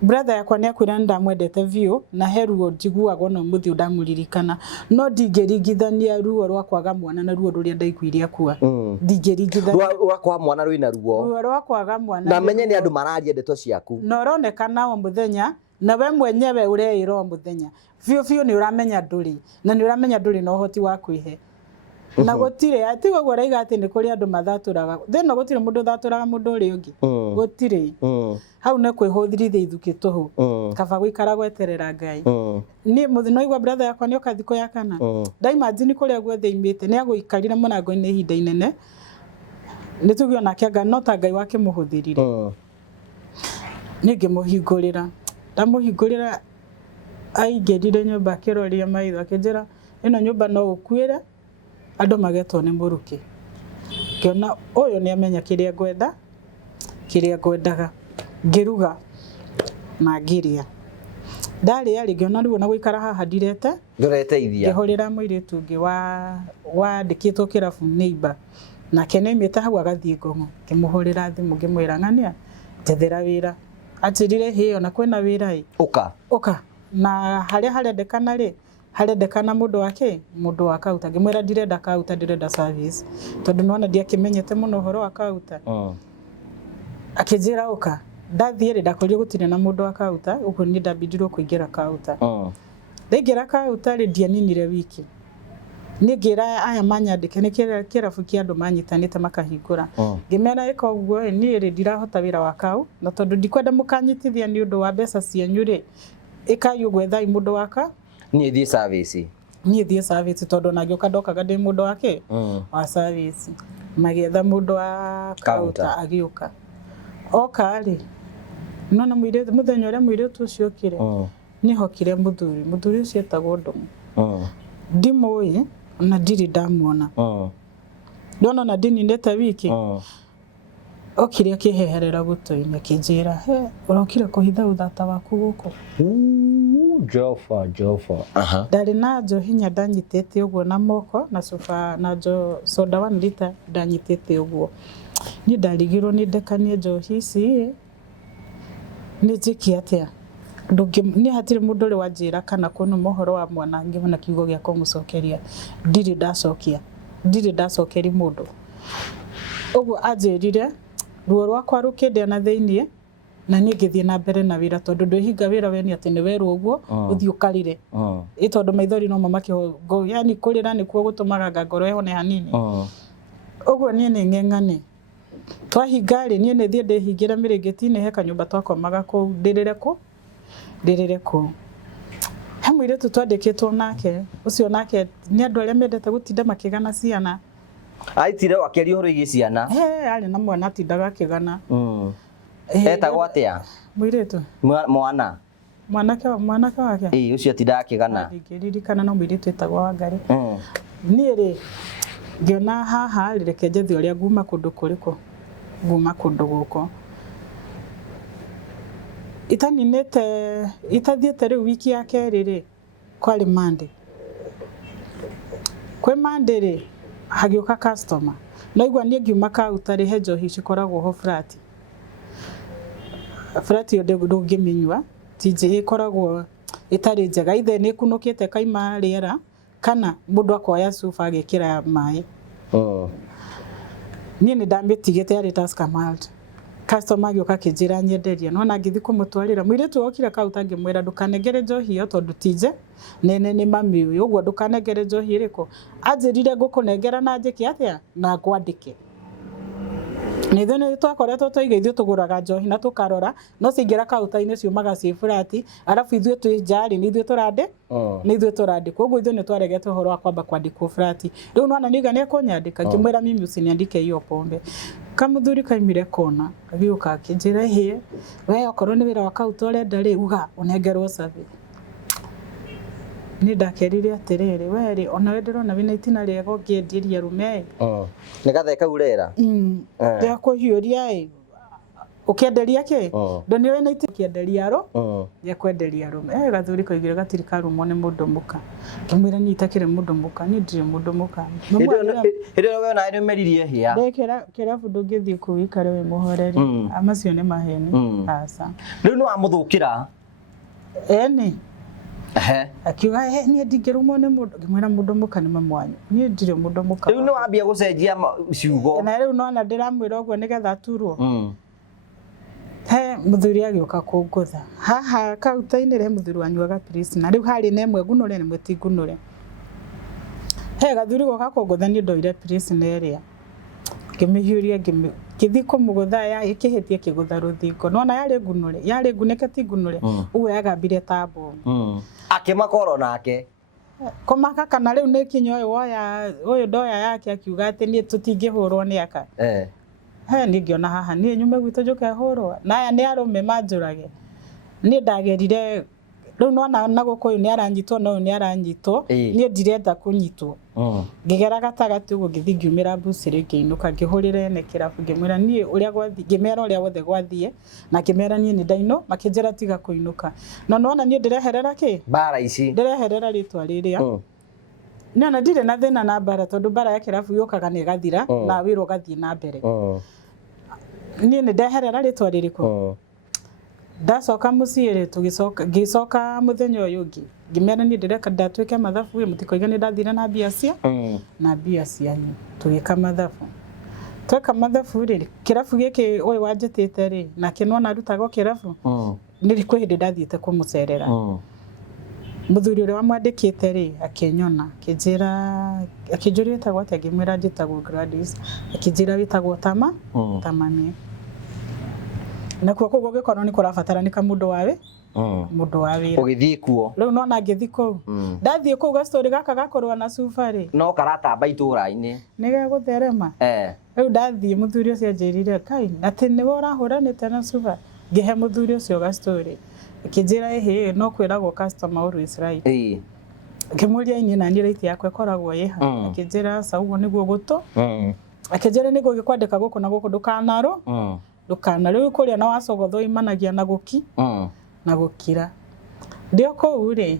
brother yakwa nĩ akwĩra nĩ ndamwendete biũ na he ruo njiguaga no mũthĩ ndamũririkana no ndingĩringithania ruo rwa kwaga mwana na ruo rũrĩa ndaiguire akua. Ndingĩringithania rwa kwaga mwana rwĩna ruo rwa kwaga mwana na menye nĩ andũ mararia ndeto ciaku na ũronekana o mũthenya na we mwenyewe ũreĩra o mũthenya biũ nĩ ũramenya ndũrĩ na nĩ ũramenya ndũrĩ na ũhoti wa kwĩhe na gũtirĩ atiga ũguo raiga atĩ nĩ kũrĩ andũ mathatũraga thĩno gũtirĩ mũndũ thatũraga mũndũ ũrĩa ũngĩ gũtirĩ hau nĩ kwĩhũthirithia ithukĩ tũhũ kaba gũikara gweterera Ngai. Niĩ mũthĩ no igua brother yakwa nĩ oka thikũ ya kana ndaimagine kũrĩa guothe imĩte nĩ agũikarire mũrango-inĩ ihinda inene nĩ tuge onake Ngai no ta Ngai wake mũhũthĩrire. Niĩ ngĩmũhingũrĩra ndamũhingũrĩra aingĩrire nyũmba akĩroria maitho akĩnjĩra ĩno nyũmba no ũkuĩre andũ magetwo nĩ mũrũkĩ. Ngĩona ũyũ nĩ amenya kĩrĩa ngwenda kĩrĩa ngwendaga ngĩruga na ngĩrĩa ndarĩa rĩ ngĩona rĩu na gũikara haha ndirete ndũreteithia ngĩhũrĩra mũirĩtu ũngĩ wandĩkĩtwo kĩrabu neighbor nake nĩoimĩte hau agathiĩ Ngong'o ngĩmũhũrĩra thimũ ngĩmwĩra ng'ania njethera wĩra anjĩrire hĩ ona kwĩna wĩra ũka na harĩa harendekana rĩ harendekana mũndũ wa kauta ngĩmwĩra ndirenda kauta ndirenda service tondũ nĩwona ndiakĩmenyete mũno ũhoro wa kauta. Akĩnjĩra ũka ndathiĩ rĩ ndakorio gũtirĩ na mũndũ wa kauta ũguo niĩ ndambindirwo kũingĩra kauta. Ndaingĩra kauta rĩ ndianinire wiki niĩ ngĩra aya manyandĩke nĩ kĩrabu kĩa andũ manyitanĩte makahingũra ngĩmera ĩka ũguo niĩ rĩ ndirahota wĩra wa kau na tondũ ndikwenda mũkanyitithia nĩ ũndũ wa mbeca cianyu rĩ ĩkai ũguo ethai mũndũ waka niĩ thiĩ service tondũ nagĩoka ndokaga ndĩ mũndũ wake wa service magĩetha mũndũ wa kauta agĩũka oka rĩ nona mũthenya ũrĩa mũirĩtu ũcio okire nĩhokire mũthuri ũcio etagwo Ndũng'ũ ndimũĩ na ndirĩ ndamuona ndona na ndininĩte wiki okire akĩheherera gũtũ-inĩ akĩnjĩra ũrokire kũhitha ũthata waku gũkũ Jofa ndarĩ na njohi ndanyitĩte ũguo na moko na soda 1 liter ndanyitĩte ũguo niĩ ndarigirwo nĩ ndekanie njohi ici nĩ njĩke atĩa niĩ hatirĩ mũndũ ũrĩ wanjĩra kana kũnũ mohoro wa mwana ngĩmona kiugo gĩa kũmũcokeria ndirĩ ndacokeria mũndũ ũguo anjĩrire ruo rwakwa rũkĩndĩa na thĩiniĩ na niĩ ngĩthiĩ na mbere na wĩra tondũ ndwĩhinga wĩra we nĩ atĩ nĩ werwo ũguo ũthiĩ ũkarire tondũ maithori no mamakĩho yani kũrĩra nĩkuo gũtũmaga ngoro ĩhone hanini ũguo niĩ nĩ ng'eng'ane twahinga rĩ niĩ nĩ thiĩ ndĩhingĩre mĩrĩngĩti-inĩ he kanyũmba twakomaga kũu ndĩrĩre kũu he mũirĩtu twandĩkĩtwo nake ũcio nake nĩ andũ arĩa mendete gũtinda makĩgana ciana aitire wakĩaria ũhoro wĩgiĩ ciana arĩ na mwana atindaga akĩgana etagwo atĩa mũirĩtu mwanake wake ũcio atindaga akĩgana ndingĩririkana no mũirĩtu etagwo Wangari niĩ rĩ ngĩona haha reke njethe ũrĩa nguma kũndũ kũrĩkũ nguma kũndũ gũkũ itathiĩte rĩu wiki ya kerĩ rĩ kwarĩ Monday. Kwĩ Monday rĩ hagĩũka customer no igua niĩ ngiuma kauta rĩ he njohi cikoragwo ho flat. Flat yo ndũngĩmĩnyua tije ĩkoragwo itarĩ njega ithe nĩ kunũkĩte kaima rĩera kana mũndũ akoya cuba agĩkĩra maĩ. Niĩ nĩ ndamĩtigĩte yarĩ Tusker Malt. Customer agĩũka akĩnjĩra nyenderia no na ngĩthi kũmũtwarĩra mũirĩtu okire kauta ngĩmwĩra ndũkanengere njohi ĩyo tondũ tije nene nĩ mami ũyũ ũguo ndũkanengere njohi ĩrĩkũ. Anjĩrire ngũkũnengera na njĩke atĩa na ngwandĩke. Nĩ thĩna twakoretwo tũiga ithuĩ tũgũraga njohi na tũkarora no cingĩra kauta-inĩ ciumaga ciĩ flat arabu ithuĩ twĩ njari nĩ ithuĩ tũrandĩkwo ũguo ithuĩ nĩ twaregete ũhoro wa kwamba kwandĩkwo flat. Rĩu nona niga nĩ kũnyandĩka ngĩmwĩra mimi usiniandike hiyo pombe. Kamuthuri kaimire kona agĩũka akĩnjĩra hĩ we okorwo nĩ wĩra wa kauta ũrenda rĩ uga ũnengerwo cabi. Nĩ ndakerire atĩrĩrĩ we rĩ ona we ndĩrona wĩna itina rĩega ũngĩenderia rume. Nĩ gathe kau rera. Ndĩa kũhiũria ĩ ũkĩenderia kĩ ndoni wĩna itina ũkĩenderia ro ya kwenderia rume. Gathuri kaigire gatiri karumwo nĩ mũndũ mũka. Ngĩmwĩra niĩ itakĩrĩ mũndũ mũka niĩ ndirĩ mũndũ mũka. Hĩndĩ we na nĩmeririe hĩa. Ndekĩra kĩrabu ndũngĩthiĩ kũu ikare wĩ mũhoreri. Amacio nĩ maheni. Aca. Rĩu nĩ wamũthũkĩra. Eni. Akiuga niĩ ndingĩrumwo nĩ mũndũ ngĩmwĩra mũndũ mũka nĩ mamu wanyu niĩ ndirĩ mũndũ mũka. Rĩu nĩ wambia gũcenjia ciugo. Na rĩu nona ndĩramwĩra ũguo nĩgetha aturwo. He mũthuri agĩũka kũngũtha haha kauta-inĩ rĩ mũthuri wanyuaga Pilsner rĩu harĩ na ĩmwe ngunũre nĩ mwĩti ngunũre. He gathuri goka kũngũtha niĩ ndoire Pilsner ĩrĩa ngĩmĩhiũria ngĩthi kũmũgũtha ya ĩkĩhĩtie kĩgũtha rũthingo nona yarĩ ngunĩke ti ngunũre ũguo yagambire ta mbomu. Akĩmakoro nake kũmaka kana rĩu nĩ kinyo ũyũ ndoya yake akiuga atĩ niĩ tũtingĩhũrwo nĩ aka. He niĩ ngĩona haha niĩ nyume gwitũ njũke hũrwo na aya nĩ arũme manjũrage. Niĩ ndagerire rĩu nona na gũkũ nĩ aranyitwo no nĩ aranyitwo niĩ ndirenda kũnyitwo. Ngĩgera gatagatĩ ũguo ngĩthi ngiumĩra mbucĩrĩ ngĩinũka ngĩhũrĩra ene kĩrabu ngĩmwĩra niĩ ũrĩa gwathiĩ ngĩmera ũrĩa wothe gwathiĩ na ngĩmera niĩ nĩ ndainwo makĩnjĩra tiga kũinũka. No nona niĩ ndĩreherera kĩ? Bara ici. Ndĩreherera rĩtwa rĩrĩa. Nona ndirĩ na thĩna na bara tondũ bara ya kĩrabu yũkaga nĩ gathira na wĩra ũgathiĩ na mbere. Niĩ nĩ ndeherera rĩtwa rĩrĩkũ? Ndacoka mũciĩ ngĩcoka mũthenya ũyũ ũngĩ ngĩmera niĩ ndĩreka ndatuĩke mathabu mũtikoiga nĩ ndathire na mbia cia na mbia cianyu tũgĩka mathabu. Tweka mathabu rĩ kĩrabu gĩkĩ ũyũ wanjĩtĩte rĩ na kĩnona arutaga kĩrabu nĩ kwĩ hĩndĩ ndathiĩte kũmũcerera. Mũthuri ũrĩa wamwandĩkĩte rĩ akĩnyona akĩnjũria wĩtagwo atĩa ngĩmwĩra njĩtagwo Gladys akĩnjĩra wĩtagwo Tamani. Na kuo kũguo gĩkorwo nĩ kũrabataranĩka mũndũ wa wĩra. Ũgĩthiĩ kuo. Rĩu nona ngĩthi kũu. Ndathiĩ kũu gastori gaka gakorwo na cuba rĩ. No karatamba itũra-inĩ. Nĩ gegũtherema. Rĩu ndathiĩ mũthuri ũcio anjĩrire kai atĩ nĩwe ũrahũranĩte na cuba. Ngĩhe mũthuri ũcio gastori. Akĩnjĩra hĩ no kwĩragwo customer always right. Ngĩmũria ini na niĩ rate yakwa ĩkoragwo ĩha. Akĩnjĩra sa ũguo nĩguo gũtũ. Akĩnjĩra nĩguo gĩkwandĩka gũkũ na gũkũ ndũkanarũ. Rĩu kũrĩa na wacogotho imanagia na na gũkira. Ndio kũu rĩ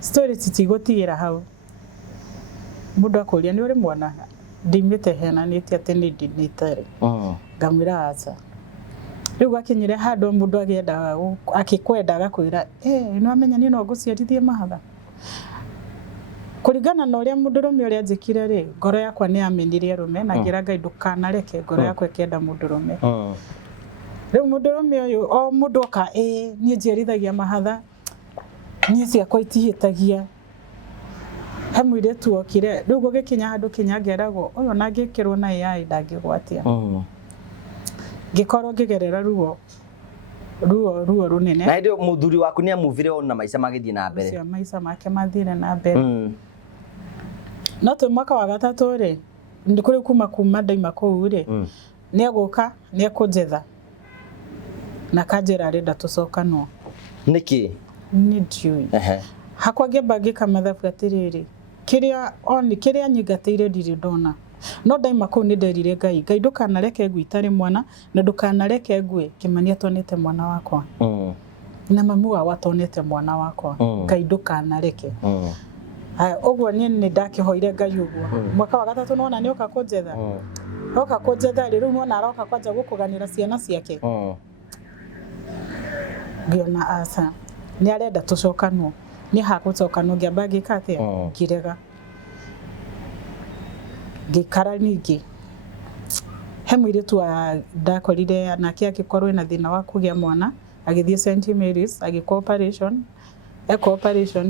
story citigũtigĩra hau. Mũndũ akũria nĩ ũrĩ mwana ndimĩte henanĩte atĩ nĩ ndinĩte rĩ. Ngamwĩra aca. Rĩu gwakinyire handũ mũndũ agĩenda akĩkwenda agakwĩra nĩ wamenya niĩ no ngũciarithie mahatha. Kũringana na ũrĩa mũndũrũme ũrĩa njĩkire rĩ ngoro yakwa nĩ yamenirie rume na ngira Ngai ndũkanareke ngoro yakwa ĩkĩenda mũndũrũme. Rĩu mũndũrũme ũyũ o mũndũ oka niĩ njiarithagia mahatha niĩ ciakwa itihĩtagia. He mũirĩtu okire rĩu gũgĩkinya handũ Kinya ngeragwo ũyũ na ngĩkĩrwo na AI ndangĩgwatia. Ngĩkorwo ngĩgerera ruo runene. Na hĩndĩ mũthuri waku nĩ amuvire ona maica magĩthiĩ na mbere. Cio maica make mathire na mbere. No twĩ mwaka wa gatatũ rĩ nĩ kũrĩ kuma ndaima kũu rĩ nĩ egũka nĩ ekũnjetha na kanjĩra arenda tũcokanwo. Nĩkĩ? Nĩ ndiũĩ. Hakwa ngĩamba ngĩka mathabu atĩrĩrĩ kĩrĩa nyingatĩire ndirĩ ndona no daima kuu ni nderire Ngai ndukanareke ngui itari mwana na ndukanareke ngui Kimani atonete mwana wakwa na mamu wao atonete mwana wakwa Ngai ndukanareke Ogwo ni ndakihoire Ngai ugwo mwaka wa gatatu nona ni oka kunjetha oka kunjetha riu nona aroka kwanja gukuganira ciana ciake ngiona asa ni arenda tucokanwo ni hagucokanwo ngiamba ngikate ngirega ngikara ningi he mwiritu wa ndakorire anake akikorwo na thina wa kugia mwana agithie St Mary's agiko operation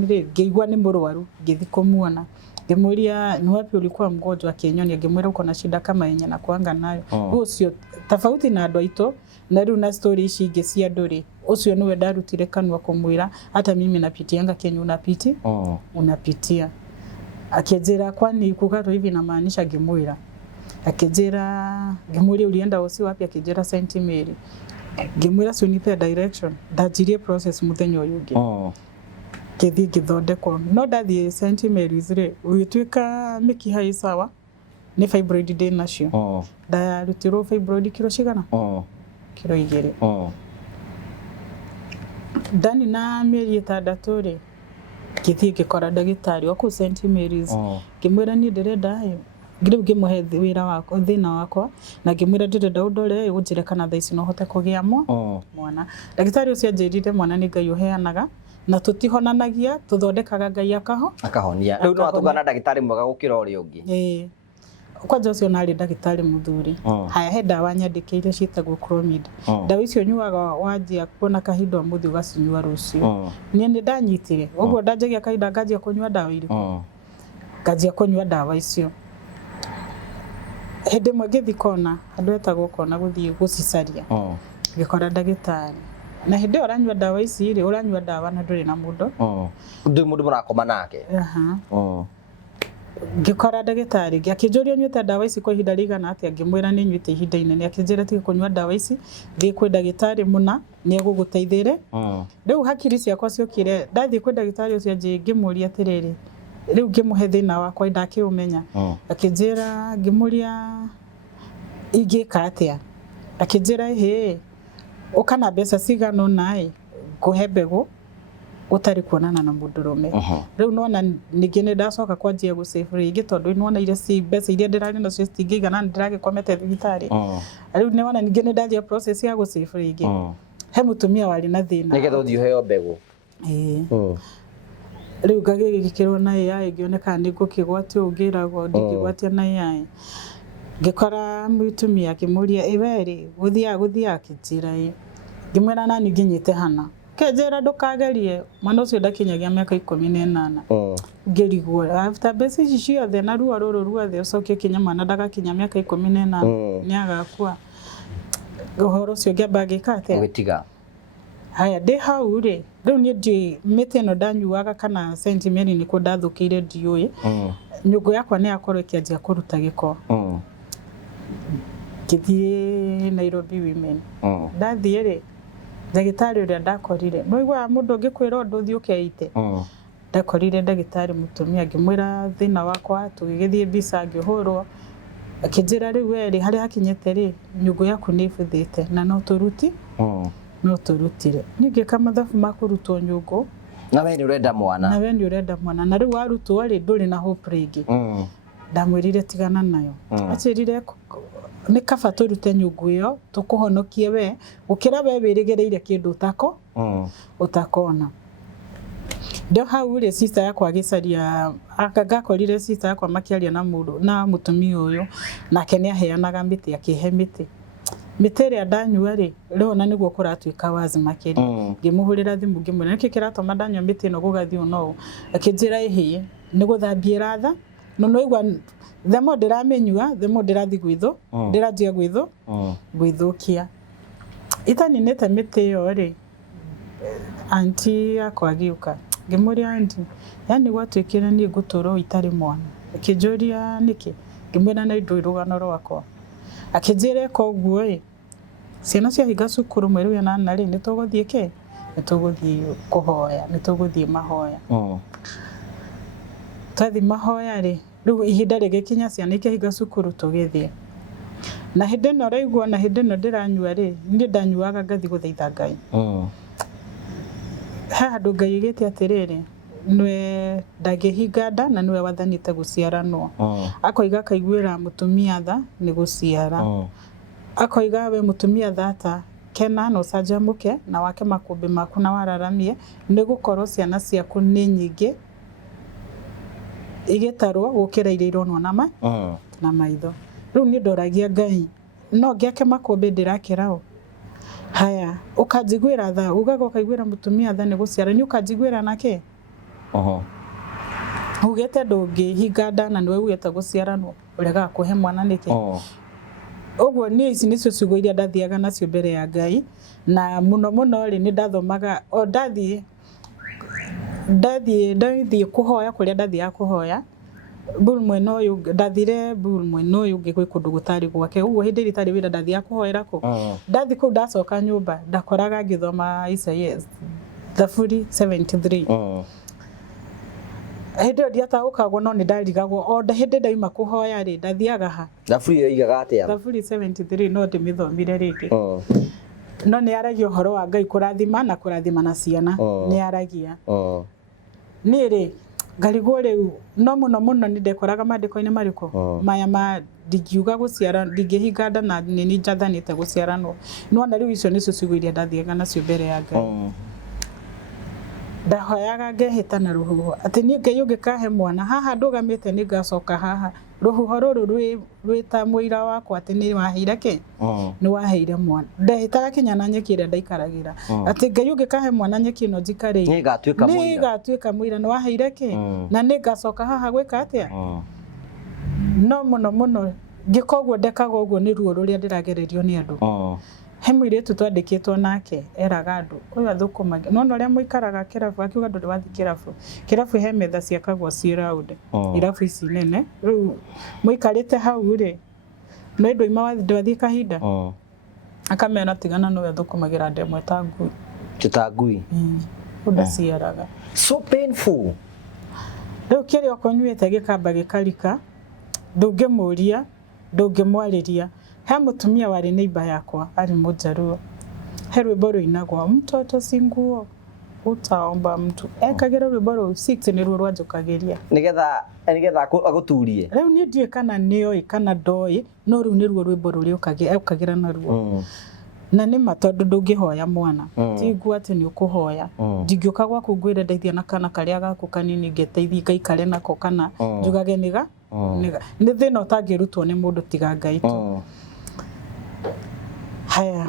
ri ngigwa ni murwaru ngithi kumuona ngimuria ni wapi ulikuwa mgonjwa akinyonia ngimwira uko na shida kama yenye na kuanga nayo ucio tofauti na andu aito na riu na story ici ingi cia nduri ucio niwe ndarutire kanwa kumwira hata mimi napitianga kenyu unapitia akijira kwani kugato hivi na maanisha ngimwira akijira ngimuria ulienda usi wapi akijira St Mary ngimwira cio nipe direction ndajirie process muthenya uyu ngi kithi githondekwo no ndathie St Mary's ri ugituika mikiha isawa ni fibroid day nacio ndarutirwo fibroid kilo cigana kilo 2 ndani na mieri 6 ri kithi gikora ndagitari oku St Mary's kimwira ni ndirenda ngimuhe wira wako thina wakwa na ngimwira ndirenda undore unjire kana thaa ici no hote kugia mwana ndagitari ucio anjirire mwana ni Ngai uheanaga na tutihonanagia tuthondekaga Ngai akahonia riu no atugana ndagitari mwega gukira uri ungi kwanja ucio nari ndagitari muthuri haya he dawa nyandikire citagwo Clomid dawa icio nyuaga wanjia kuona kahinda muthi ugacinyua rucio ni ndanyitire uguo ndanjagia kahinda ngajia kunyua dawa iriku ngajia kunyua dawa icio hende mwe ngithikona andu etagwo kona guthie gucicaria ngikora ndagitari na hindi uranyua dawa ici ri uranyua dawa na nduri na mundu mundu murakoma nake ngikora ndagitari akijuria nyuite dawa ici kwa ihinda rigana atia ngimwira ni nyuite ihinda inene akijira tige kunyua dawa ici thi kwi ndagitari muna ni eguguteithire riu hakiri ciakwa ciokire ndathi kwi ndagitari ucio ngimuria atiriri riu ngimuhe thina wakwa ndakiumenya akijira ngimuria igika atia akijira ukana mbeca cigano nae kuhe mbegu utari kuonana na mundurume riu nona ningi ni ndacoka kwanjia gusave ringi tondu nona ile si mbeca iria ndirari nacio citingigana ndiragikomete thibitari riu nona ningi ni ndanjia process ya gusave ringi he mutumia wari na thina nigetha uthio heo mbegu riu ngagigikirwo na AI ngioneka ni ngukigwatio ungiragwo ndikigwatia na AI ngikora mutumia akimuria iweri guthia akijira ngimwira nani nginyite hana kejera ndukagerie mwana ucio ndakinyagia miaka 18 ngirigwo after basic ciothe na ruo ruru ruothe ucokie kinyama na ndagakinya miaka 18 ni agakua gohoro ucio ngamba gikate gwitiga haya ndi hau ri riu ni ndi mite no ndanyuaga kana St Mary ni ko ndathukire ndiui nyugo yakwa ni akorwo kianjia kuruta giko kithie Nairobi women ndathie ri ndagitari uria ndakorire no igwa mundu ngikwira undu thio keite ndakorire ndagitari mutumia ngimwira thina wakwa tugigithie visa ngihurwo akijira riu eri hari hakinyete ri nyugo yaku ni buthite na no turutire ningi kamathabu makurutwo nyugo na we ni urenda mwana na riu warutwo ri nduri na hope ringi ndamwirire tigana nayo achirire ni kaba turute nyugo iyo tukuhonokie we gukira we wirigereire kindu utakona ndio hau ri sister yakwa gicaria akagakorire sister yakwa makiaria na mundu na mutumia uyu nake ni aheanaga miti akihe mitere ndanyua ri rona niguo kuratuika wazi makiri ngimuhurira thimu ngimwira niki kiratoma ndanyua miti no gugathio no akijira ihie niguthambia ratha no igwa themo ndiramenyua themo ndirathi gwitho ndirajia gwithukia itani nete miti yo ri anti yakwa giuka ngimuria anti yani gwatuikira ni nguturo itari mwana akijuria niki ngimwira na indo irugano rwakwa akijire koguo ciana cia higa cukuru mweru ya nana ri nituguthie kuhoya nituguthie mahoya twathi mahoya ri riu ihinda rigikinya ciana ikihinga cukuru tugithie na hindi no raigua na hindi no ndiranyua ri ni ndanyuaga ngathi guthaitha Ngai handu Ngai igite atiriri nwe ndagihinga nda na nwe wathanite guciaranwo akoiga kaiguira mutumia tha ni guciara akoiga we mutumia thata kena no sajamuke na wake makumbi maku na wararamie ni gukorwo ciana ciaku ni nyingi igitarwo gukira iria ironwo na maitho riu ni ndoragia Ngai no ngiake makumbi ndirakirao haya ukajiguira tha ugaga ukaiguira mutumia tha ni guciara ni ukajiguira nake ugete ndungihinga nda na niwe ugete guciaranwo urega kuhe mwana niki ogwo ni ici nicio ciugo iria ndathiaga nacio mbere ya Ngai na muno ri ni ndathomaga o ndathie kuhoya kuria ndathia kuhoya bul mweno uyu ndathire bul mweno uyu ngikwe kundu gutari gwake uguo hindi ritari wira ndathia kuhoera ku ndathi ku ndacoka nyumba ndakoraga ngithoma Isaiah Thaburi 73 hindi ndiata ukagwo no ni ndarigagwo o hindi ndaima kuhoya ri ndathiaga ha Thaburi yoigaga atia Thaburi 73 no ndimithomire riki no ni aragia horo wa Ngai kurathima na ciana ni aragia ni ri ngarigwo riu no muno ni ndekoraga mandiko-ini mariko maya ma ndigiuga guciara ndingihinga nda na ni njathanite guciaranwo nona riu icio nicio ciugo iria ndathiaga nacio mbere ya Ngai ndahoyaga ngehita na ruhuho ati ni Ngai ungikahe mwana haha ndugamite ni ngacoka haha ruhuho ruru rwita muira wakwa ati ni waheire ki ni waheire mwana ndehitaga kinya na nyeki ira ndaikaragira ati Ngai ungikahe mwana nyeki no njikare ni gatuika muira ni waheire ki na ni ngacoka haha gwika atia no muno ngikogwo ndekaga uguo ni ruo ruria ndiragererio ni andu he muiritu twandikitwo nake eraga andu uyu athukumaga no ria muikaraga kirabu akiuga ndu wathi kirabu he metha ciakagwo ci round irabu ici nene riu muikarite hau ri no ndu ima wathi kahinda akamena tigana no athukumagira ndemwe ta ngui udaciaraga so painful riu kiri okonyuite gikamba gikarika ndungimuria ndungimwariria he mutumia wari neighbor yakwa ari mujaruo he rwimbo ruinagwo mtoto singuo utaomba mtu ekagira rwimbo ru 6 ni ruo rwanjukagiria nigetha aguturie riu ni ndie kana nioi kana ndoi no riu ni ruo rwimbo ruri ukagira na ruo na ni matondu ndungihoya mwana tingu ati ni ukuhoya ndingiuka gwaku ngwire ndeithia na kana karia gaku kanini ngeteithia kaikare nako kana njugage niga ni thina utangirutwo ni mundu tiga Ngai tu haya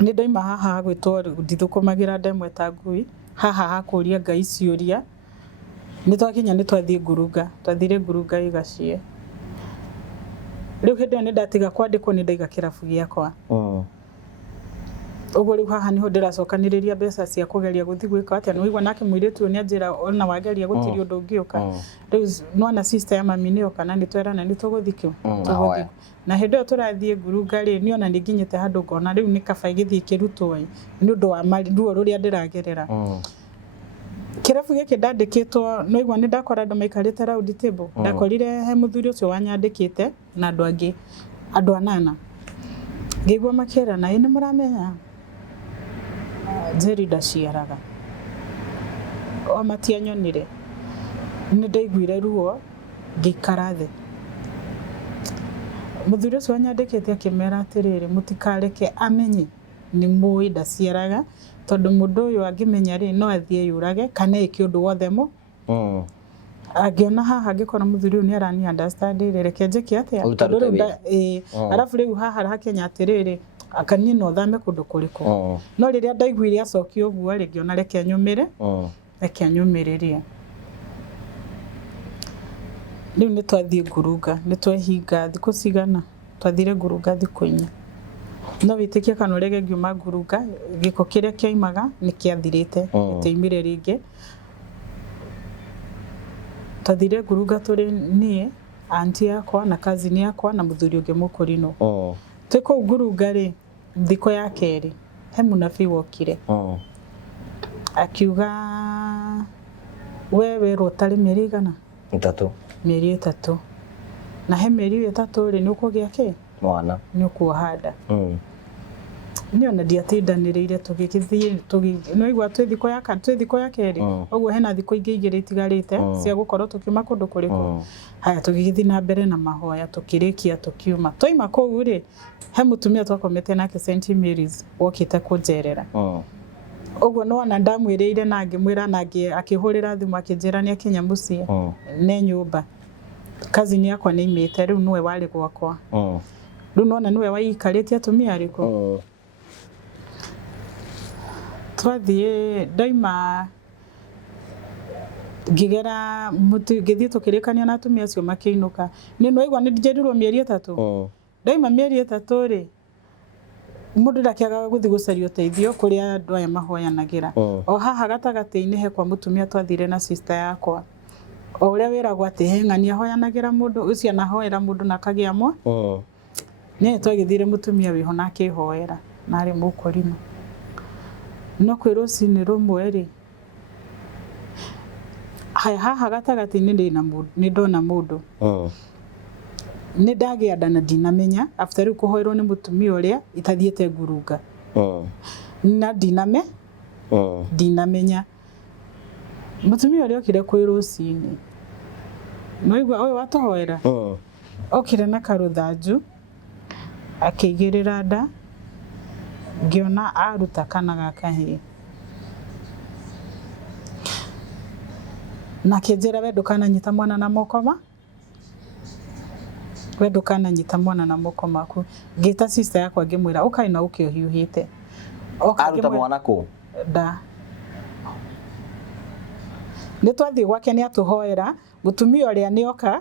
ni ndoima haha gwitwo ndithukumagira ndemwe ta ngui haha hakuria Ngai ciuria ni twakinya ni twathie ngurunga twathire ngurunga igacie riu hindi ni ndatiga kwandikwo ni ndaiga kirabu giakwa uguo riu haha niho ndiracokaniriria mbeca cia kugeria guthi gwika atia ni wigwa nake muiritu ni anjira ona wageria gutiri undu ungiuka riu nona sister ya mami ni okana ni twerana ni tuguthikio na hindi yo turathie ngurunga ri ni ona ni nginyite handu ngona riu ni kaba igithie kirutwo ni undu wa ruo ruria ndiragerera kirabu giki ndandikitwo no igwa ni ndakora andu maikarite round table ndakorire he muthuri ucio wanyandikite na andu angi andu anana ngigwa makera na ine muramenya Jerry ndaciaraga o matianyonire ni ndaiguire ruo ngikara thi muthuri ucio wanyandikite akimera atiriri mutikareke amenye ni mui ndaciaraga tondu mundu uyu angimenya ri no athie yurage kana iki undu wothe mu agiona haha angikora muthuri uyu ni arani understand reke njeke atia arafu riu haha hakenya atiriri akani no thame kundu kuriku no riria ndaiguire acokio uguo ri ngiona reke nyumiririe riu ni twathie ngurunga ni twehinga thiku cigana twathire ngurunga thiku 4 no witikie kana urege ngiuma ngurunga giko kiria kiaimaga ni kiathirite itiimire ringi twathire ngurunga turi nie aunti yakwa na cousin yakwa na muthuri ungi mukurino tuko ngurunga ri thiko ya keri he munabii wokire akiuga wewe rotari mirigana Mĩeri 3 na he mĩeri 3 rĩ nĩ ũkũgĩa kĩ mwana nĩ ũkuoha nda nĩ ona ndiatindanĩrĩire tũgĩgĩthiĩ no igwa twĩ thikũ ya kerĩ ũguo hena thikũ ingĩ igĩrĩ itigarĩte cia gũkorwo tũkiuma kũndũ kũrĩkũ haya tũgĩgĩthiĩ na mbere na mahoya tũkĩrĩkia tũkiuma twaima kũu rĩ he mũtumia twakomete nake St Mary's wokĩte kũnjerera ũguo no ona ndamwĩrĩire na ngĩmwĩra na akĩhũrĩra thimũ akĩnjĩra nĩ akinya mũciĩ nĩ nyũmba cousin yakwa nĩ imĩte rĩu nĩwe warĩ gwakwa rĩu nona nĩwe waikarĩtie atumia arĩkũ twathiĩ ndaima ngĩgera ngĩthiĩ tũkĩrĩkania na atumia acio makĩinũka nĩ noigua nĩ njerirwo mĩeri 3 ndaima mĩeri 3 rĩ mũndũ ndakĩaga gũthiĩ gũcaria ũteithio kũrĩa andũ aya mahoyanagĩra o haha gatagatĩ-inĩ he kwa mũtumia twathire na sister yakwa o ũrĩa wĩragwo atĩ heng'ania ahoyanagĩra mũndũ ũcio anahoera mũndũ na akagĩa mwana nĩ twagĩthire mũtumia wĩho na akĩhoera narĩ mũkũrima no kwĩ rũcinĩ rũmwe rĩ haha gatagatĩ-inĩ nĩ ndona mũndũ nĩ ndagĩa nda na ndinamenya after rĩu kũhoerwo nĩ mũtumia ũrĩa itathiĩte ngurunga na ndinamenya mũtumia ũrĩa okire kwĩ rũcinĩ noigua ũyũ watũhoera okire na karũthanju akĩigĩrĩra nda ngĩona aruta kana gakahĩ na kĩnjĩra we ndũkananyita mwana na moko we ndũkananyita mwana na moko maku ngĩta sister yakwa ngĩmwĩra ũkaĩ na ũkĩohiũhĩte aruta mwana kũ nda nĩ twathiĩ gwake nĩ atũhoera mũtumia ũrĩa nĩoka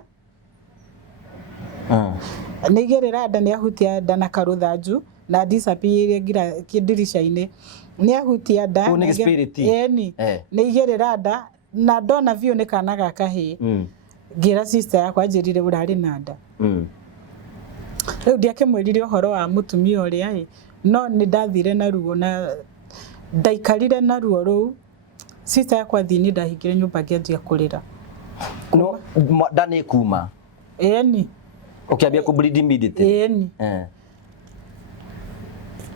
nĩigĩrĩra nda nĩ ahutia nda na karũthanju na disappear ngira kĩdirisha-inĩ nĩ ahutia nda nĩ igĩrĩra nda na ndona view nĩ kana gakahĩ ngira sister yakwa anjĩrire ũrarĩ na nda rĩu ndiakĩmwĩrire ũhoro wa mũtumia ũrĩa no nĩ ndathire na ruo na ndaikarire na ruo rũu sister yakwa thiĩ ndahingire nyũmba ngĩanjia kũrĩra no nda nĩ kuma ũkĩambia ku bleed immediately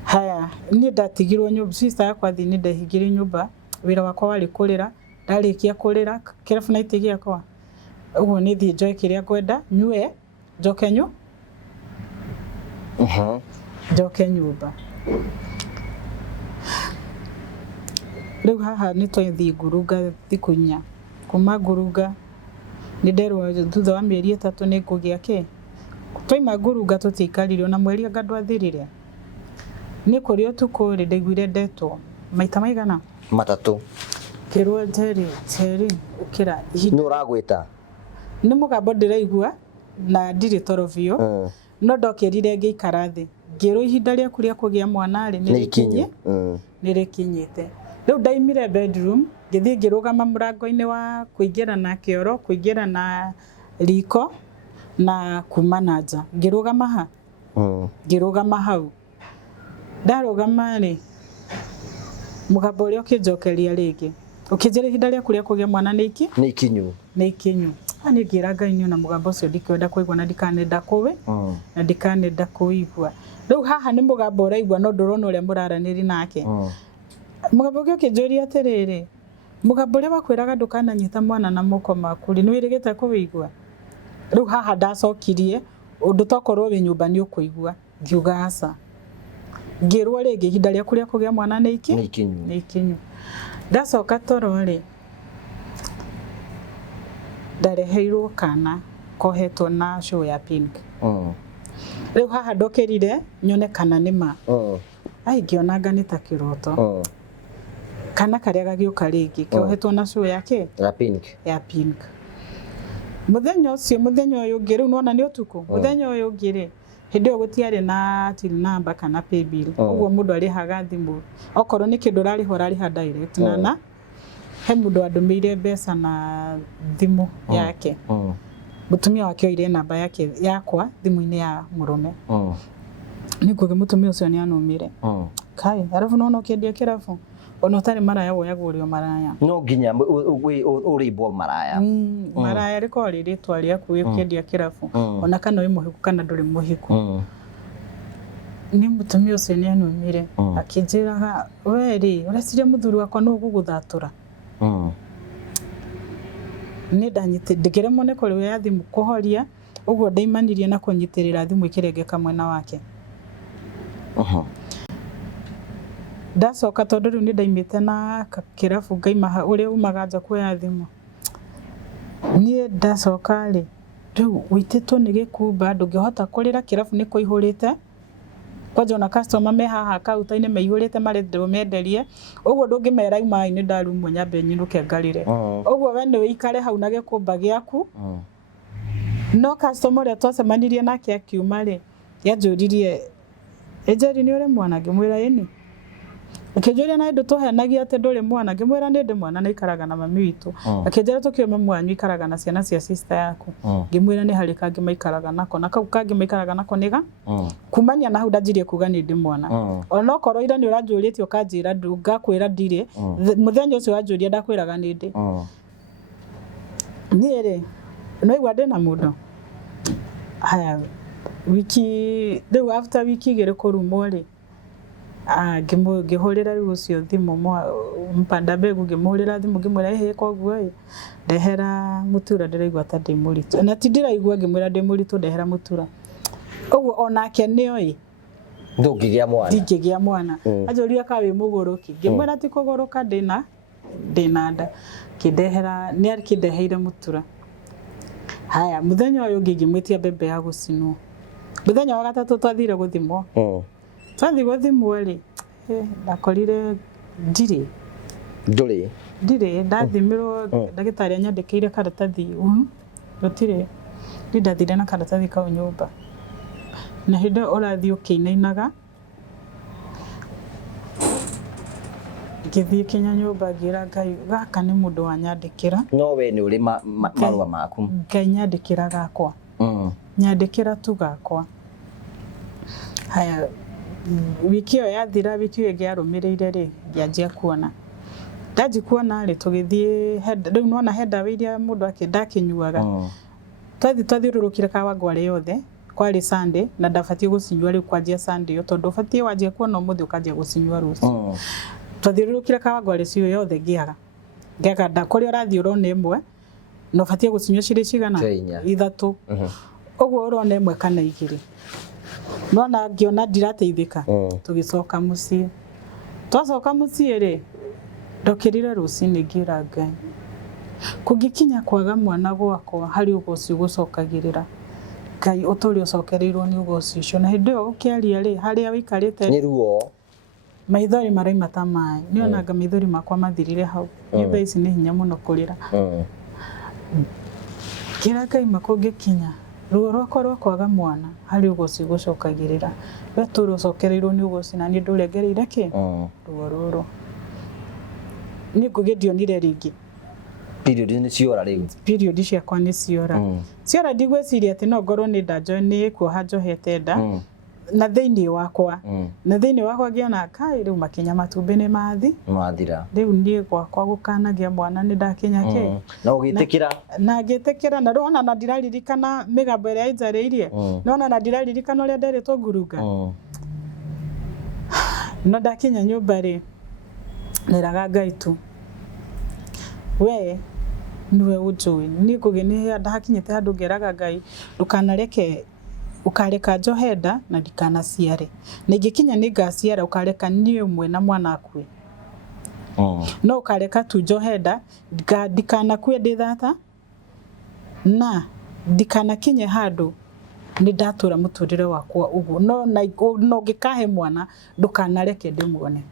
haya niĩ ndatigirwo nyũmba sister yakwa thiĩ ndahingire nyũmba wĩra wakwa warĩ kũrĩra ndarĩkia kũrĩra kĩrabu na itĩ gĩakwa ũguo nĩ thiĩ njoe kĩrĩa ngwenda nyue njoke njoke nyũmba rĩu haha nĩ twathiĩ ngurunga thikũ 4 kuma ngurunga nĩ nderwo thutha wa mĩeri 3 nĩ ngũgĩa kĩ twaima ngurunga tũtiaikarire na mweri anga ndwathirire nĩ kũrĩ ũtukũ rĩ ndaiguire ndetwo maita maigana 3 kĩrwo Njeri ũkĩra nĩ ũragwĩta nĩ mũgambo ndĩraigua na ndirĩ toro biũ no ndokĩrire ngĩikara thĩ ngĩrwo ihinda rĩaku rĩa kũgĩa mwana rĩ nĩrĩkinyĩte rĩu ndaimire bedroom ngĩthiĩ ngĩrũgama mũrango-inĩ wa kũingĩra na kĩoro kũingĩra na riko na kuma na nja ngĩrũgama hau ndarũgama rĩ mũgambo ũrĩa ũkĩnjokeria rĩngĩ ũkĩnjĩra ihinda rĩaku rĩa kũgĩa mwana nĩ ikinyu niĩ ngĩra Ngai nĩ ona mũgambo ũcio ndikwenda kũigua na ndikanenda na ndikanenda kũigua rĩu haha nĩ mũgambo ũraigua no ndũrona ũrĩa mũraranĩri nake mũgambo ũngĩ ũkĩnjũria atĩrĩrĩ mũgambo ũrĩa wakwĩraga ndũkananyita mwana na moko maku nĩ wĩrĩgĩte kũwĩigua rĩu haha ndacokirie ũndũ tokorwo wĩ nyũmba nĩ ũkũigua ngiuga aca ngĩrwo rĩngĩ ihinda rĩaku rĩa kũgĩa mwana nĩ ikinyu ndacoka toro rĩ ndareheirwo kana kohetwo na show ya Pink rĩu haha ndokĩrire nyone kana nĩma ngĩonaga nĩ ta kĩroto kana karĩa gagĩũka rĩngĩ kohetwo na show yake ya Pink mũthenya ũyũ ũngĩ rĩu nona nĩ ũtukũ mũthenya ũyũ ũngĩ rĩ hĩndĩ ĩyo gũtiarĩ na till number kana pay bill ũguo mũndũ arĩhaga thimũ okorwo nĩ kĩndũ ũrarĩha ũrarĩha direct na he mũndũ andũmĩire mbeca na thimũ yake mũtumia wake oire namba yake yakwa thimũ-inĩ ya mũrũme nĩ kuuga mũtumia ũcio nĩ anũmire kai arabu no ũkĩendia kĩrabu ona utari maraya woyagwo uri maraya no nginya uribo maraya maraya riko ritwa riaku ukiendia kirabu ona kana wi muhiku kana nduri muhiku ni mutumia ucio ni anumire akinjiraga weri ureciria muthuri wakwa no guguthatura ni ndanyite ndigiremo ne kuri we yathimu kuhoria uguo ndaimanirie na kunyitirira thimu ikirengeka mwena wake ndacoka tondu riu ni ndaimite na kirabu ngaima uri umaga nja kuoya thimu ni ndacoka ri riu wititwo ni gikumba ndungihota kurira kirabu ni kuihurite kwanja ona customer me haha kautaine meihurite marendero menderie uguo ndungimera ima ini ndarumwo nyambe nyinuke ngarire uguo we ni wikare hau na gikumba giaku no customer ria twacemanirie nake akiuma ri yanjuririe ejeri ni uri mwana ngimwira ini akijuria na ndo tuhenagia ate nduri mwana ngimwira ni ndi mwana na ikaraga na mami witu akijera tukiuma mwanyu ikaraga na ciana cia sister yaku ngimwira ni hari kangi maikaraga nako na kau kangi maikaraga nako niga kumania na hu ndajirie kuga ni ndi mwana ona korwo ira ni uranjuritie ukanjira ngakwira ndire muthenya ucio wanjuria ndakwiraga ni ndi ni ri no igwa ndi na mundo haya wiki riu after wiki igiri kurumwo ri ngihurira riu ucio thimu mpanda begu ngimurira thimu ngimwira ehe koguo ndehera mutura ndiraigua ta ndi muritu na ti ndiraigua ngimwira ndi muritu ndehera mutura uguo onake nioi ndingigia mwana ajuria ka wi muguruki ngimwira ti kuguruka ndina nda kindehera ni arkindeheire mutura haya muthenya uyu ngimwitia bebe ya gucinwo muthenya wa gatatu twathire guthimwo twathi guthimwo ri ndakorire ndire ndathimirwo ndagitari anyandikire karatathi rutire ndathire na karatathi kau nyumba na hindo urathi ukinainaga ngithie kinya nyumba ngira Ngai gaka ni mundu wanyandikira no we ni uri marua maku Ngai nyandikira gakwa nyandikira tu gakwa haya wiki yo yathira wiki yo ngiarumirire ri ngianjia kuona ndaji kuona ri tugithie riu nona henda wiria mundu akindakinyuaga twathiururukire Kawangware yothe kwari Sunday na ndabatie gucinyua riu kwanjia Sunday yo tondu batie wanjia kuona umuthi ukanjia gucinyua rucio twathiururukire Kawangware cio yothe ngiaga ndakori urathi urona imwe no batie gucinyua ciri cigana ithatu uguo urona imwe kana igiri nona ngiona ndirateithika tugicoka mucii twacoka mucii ri ndokirire rucini ngira Ngai kugikinya kwaga mwana gwakwa hari ugoci gucokagirira Ngai uturi ucokereirwo ni ugoci ucio na hindi yo ukiaria ri haria wikarite ni ruo maithori maraima ta mai nionaga maithori makwa mathirire hau nyumba ici ni hinya muno kurira kira Ngai makungikinya ruo rwakwa kwaga mwana hari ugoci gucokagirira we turi ucokereirwo ni ugoci na ni ndurengereire ki ruo ruru ni ngugithionire ringi period ni ciora riu period ciakwa ni ciora ndigweciria ati no ngorwo ni ndanjo ni kuoha njohete nda na thiini wakwa ngiona kai riu makinya matumbi ni mathira riu nie gwakwa gukanagia mwana ni ndakinya ki na ugitikira na ngitikira na rona na ndiraririkana migambo ria injariirie nona na ndiraririkana uria nderetwo ngurunga no ndakinya nyumba ri niraga Ngai tu we niwe ujui ni kugeni ndakinyite handu ngeraga Ngai ndukanareke ukareka njohenda na ndikana ciare ningikinya ni ngaciara ukareka ni umwe na mwana akue no ukareka tu njohenda ndikana kue ndithata na ndikana kinye handu ni ndatura muturire wakwa uguo no ngikahe mwana ndukanareke ndimuone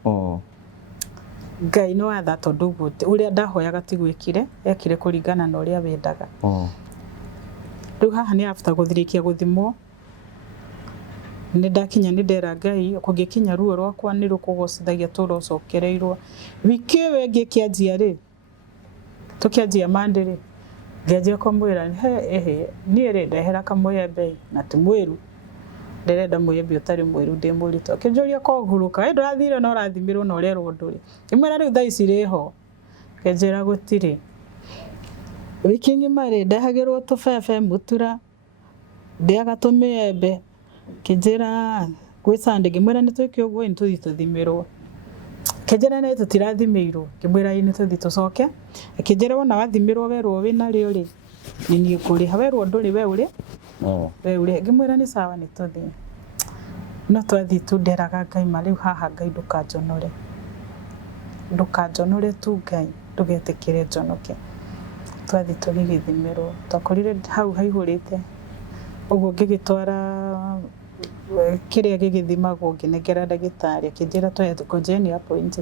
Ngai no atha tondu guo uria ndahoyaga tigwikire ekire kuringana na uria wendaga riu haha ni after guthirikia guthimwo ni ndakinya ni ndera Ngai kugikinya ruo rwakwa ni rukugocithagia turocokereirwo wiki we ngikianjia ri tukianjia Monday ri ngianjia kumwira ni ri ndehera kamwembe na ti mwiru ndirenda mwĩyembe ũtarĩ mwĩru ndĩ mũritũ akĩnjũria kũguruka ndũrathire no ũrathimirwo no ũrerwo ndũrĩ imwĩra rĩu thaa ici rĩho kĩnjĩra gũtirĩ wiki ng'ima rĩ ndehagĩrwo tũbebe mũtura ndĩaga tũmĩembe kĩnjĩra gwĩ Sunday ngĩmwĩra nĩtwĩke ũguo nĩtũthiĩ tũthimĩrwo kĩnjĩra nĩ tũtirathimĩirwo ngĩmwĩra nĩ tũthiĩ tũcoke kĩnjĩra wona wathimĩrwo werwo wĩna rĩo rĩ nĩ kũrĩha werwo ndũrĩ we ũrĩ we ũrĩ ngĩmwĩra nĩ sawa nĩ tũthiĩ no twathiĩ tu nderaga Ngai ma rĩu haha Ngai ndũkanjonore tu Ngai ndũgetĩkĩre njonoke twathiĩ tũgĩthimĩrwo twakorire hau haihũrĩte ũguo ngĩgĩtwara kĩrĩa gĩgĩthimagwo ngĩnengera ndagĩtarĩ akĩnjĩra tũhe kũjeni appoint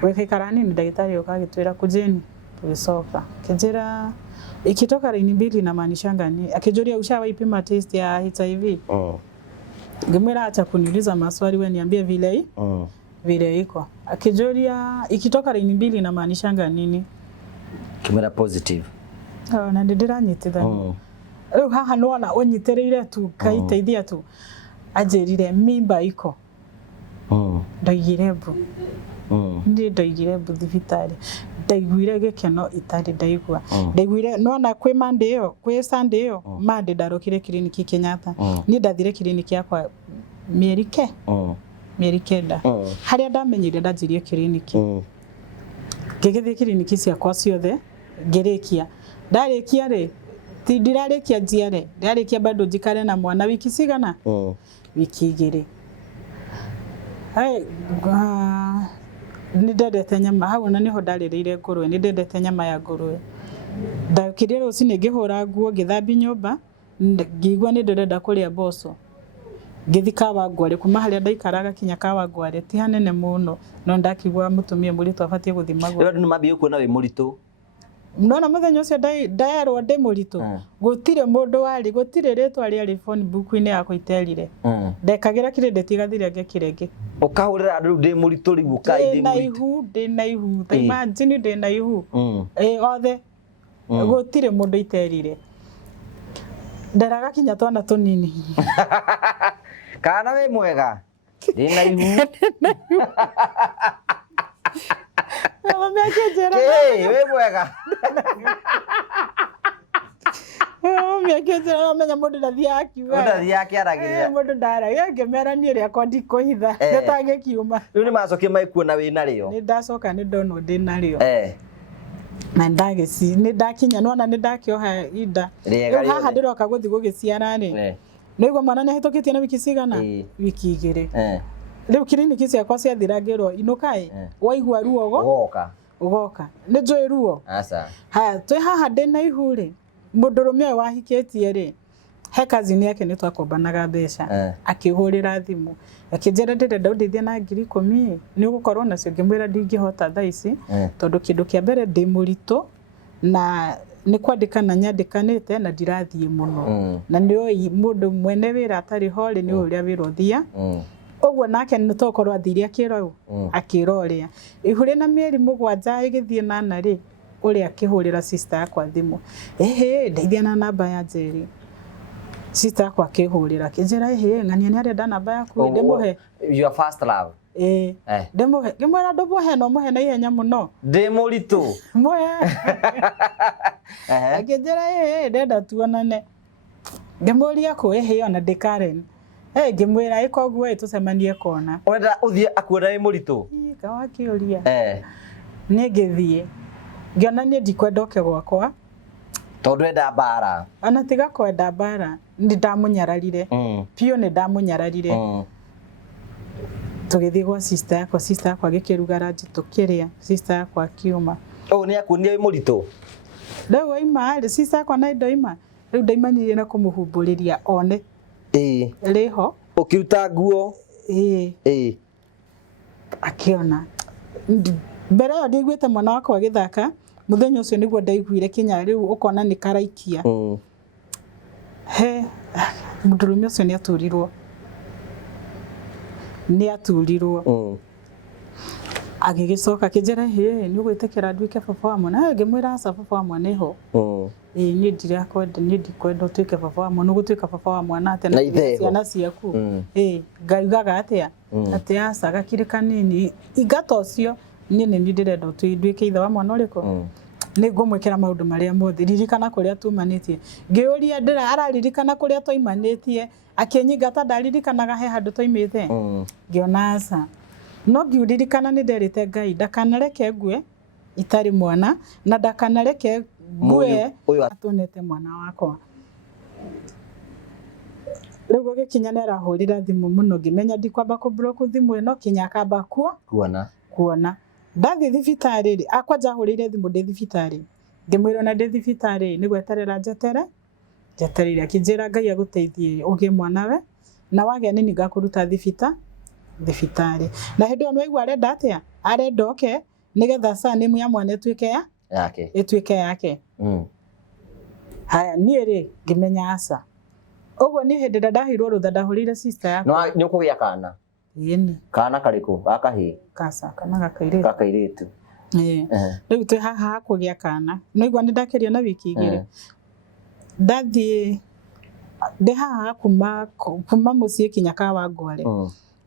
gwĩkaikara nini ndagĩtarĩ ũkagĩtwĩra kũjeni tũgĩcoka akĩnjĩra ikitoka laini mbili inamaanisha gani akijua ushawaipima test ya HIV ngimwera acha kuniuliza maswali wewe niambie vile iko akijua ikitoka laini mbili inamaanisha nini kimera positive na ndiranyitithania rĩu haha nona ũnyitĩrĩire tu kaiteithia tu ajerire mimba iko ndaigire mbu ndi ndaigire mbu thibitarĩ ndaiguire gĩkeno itarĩ ndaigua ndaiguire nona kwĩ Monday ĩyo kwĩ Sunday ĩyo Monday ndarokire kiriniki Kenyatta ni ndathire kiriniki yakwa mĩeri kenda harĩa ndamenyire ndanjirie kiriniki ngĩgĩthiĩ kiriniki ciakwa ciothe ngĩrĩkia ndarĩkia rĩ ndirarĩkia njiare ndarĩkia bado njikare na mwana wiki cigana wiki 2 nĩ ndendete nyama hau na niho ndarĩrĩire ngũrwe nĩ ndendete nyama ya ngũrwe ndakĩrĩa rũcinĩ ngĩhũra nguo ngĩthambia nyũmba ngĩigua nĩ ndĩrenda kũrĩa mboco ngĩthi Kawangware kuma harĩa ndaikaraga kinya Kawangware ti hanene mũno no ndakigwa mũtumia mũritũ abatie gũthimagwo rĩu nĩ mambie kuona wĩ mũritũ nona mũthenya ũcio ndaerwo ndĩ mũritũ gũtirĩ mũndũ warĩ gũtirĩ rĩtwa rĩarĩ phone book-inĩ yakwa iterire ndekagĩra credit igathira ngĩkĩrenge ũkahũrĩra andũ ndĩ mũritũ rĩu ũkai ndĩ na ihu ta imagine ndĩ na ihu othe gũtirĩ mũndũ iterire nderaga kinya twana tũnini kana wĩ mwega ndĩ na ihu mama akĩnjĩra wĩ mwega akĩnjĩra menya mũndũ ndathiaga akiuga mũndũ ndaragia ngĩmera niĩ rĩakwa ndikũhitha gĩtangĩkiuma rĩu nĩ macokio maikuona wĩ narĩo nĩ ndacoka nĩ ndonwo ndĩ narĩo na nĩ ndakinya nona nĩ ndakĩoha inda rĩu haha ndĩroka gũthiĩ gũgĩciara rĩ nĩguo mwana nĩ ahĩtũkĩtie na wiki cigana wiki 2 rĩu kiriniki ciakwa ciathira ngĩrwo inũkaĩ waigua ruo ũgoka nĩ njũĩ ruo haya twĩ haha ndĩ na ihu rĩ mũndũrũme ũyũ wahikĩtie rĩ he cousin yake nĩ twakombanaga mbeca akĩhũrĩra thimũ akĩnjĩra ndĩrenda ũndeithie na 10,000 nĩ ũgũkorwo nacio ngĩmwĩra ndingĩhota thaa ici tondũ kĩndũ kĩa mbere ndĩ mũritũ na nĩ kwandĩkana nyandĩkanĩte na ndirathiĩ mũno na nĩ mũndũ mwene wĩra atarĩ ho rĩ nĩ ũrĩa wĩra ũthia ũguo nake nĩ tokorwo athire akĩrwo ũrĩa ihũrĩ na mĩeri 7 igĩthiĩ 8 rĩ ũrĩa akĩhũrĩra sister yakwa thimũ ndeithia na namba ya Njeri sister yakwa akĩhũrĩra akĩnjĩra ng'ania nĩ arenda namba yaku ndĩmũhe your first love ndĩmũhe ngĩmwĩra ndũmũhe no mũhe na ihenya mũno ndĩ mũritũ mũhe akĩnjĩra ndenda tuonane ngĩmũria kũ ona ndĩ Karen ngĩmwĩra ĩka ũguo tũcemanie kona ũrenda ũthiĩ akuona wĩ mũritũ wakĩũria nĩ ngĩthiĩ ngĩona niĩ ndikwenda oke gwakwa tondũ enda mbara ona tiga kwenda mbara nĩ ndamũnyararire piũ nĩ ndamũnyararire tũgĩthiĩ gwa sister yakwa agĩkĩruga ranji tũkĩrĩa sister yakwa akiuma nĩ akuonire wĩ mũritũ rĩu oima rĩ sister yakwa na ndoima rĩu ndaimanirie na kũmũhumbũrĩria one rĩho ũkĩruta nguo akĩona mbere ĩyo ndiguĩte mwana wakwa agĩthaka mũthenya ũcio nĩguo ndaiguire kinya rĩu ũkona nĩ karaikia mũndũrũme ũcio nĩ aturirwo agigicoka kijera he ni gwitekera nduike baba wa mwana ngimwira aca baba wa mwana iho ni ndire akwenda ni ndikwenda utuike baba wa mwana gutuika baba wa mwana ate na ciana ciaku ngaigaga atia ati aca gakiri kanini igatocio ni ndirenda nduike ithe wa mwana uriko ni ngumwikira maundu maria mothe ririkana kuria tumanitie ngiuria ndira araririkana kuria toimanitie akinyingata ndaririkanaga he handu toimite ngiona aca no ngiuririkana ni nderite Ngai ndakanareke ngue itari mwana na ndakanareke ngue atunete mwana wakwa riu gugikinya ni arahurira thimu muno ngimenya ndikwamba ku block thimu ino kinya akamba kuona ndathi thibitari ri akwa njahurire thimu ndi thibitari ngimwira na ndi thibitari ni gweterera njeterera kinjira Ngai aguteithie ugie mwana we na wage nini ngakuruta thibitari na hindi ono igwa arenda atia arenda oke nigetha sani ya mwana etuike yake haya nie ri ngimenya aca uguo ni hindi ndahirwo rutha ndahurire sister yakwa no ni ukugia kana yeni kana kariku akahi kasa kana gakairitu riu twi haha kugia kana no igwa ni ndakeria na wiki igiri ndathie ndi haha kuma mucii kinya Kawangware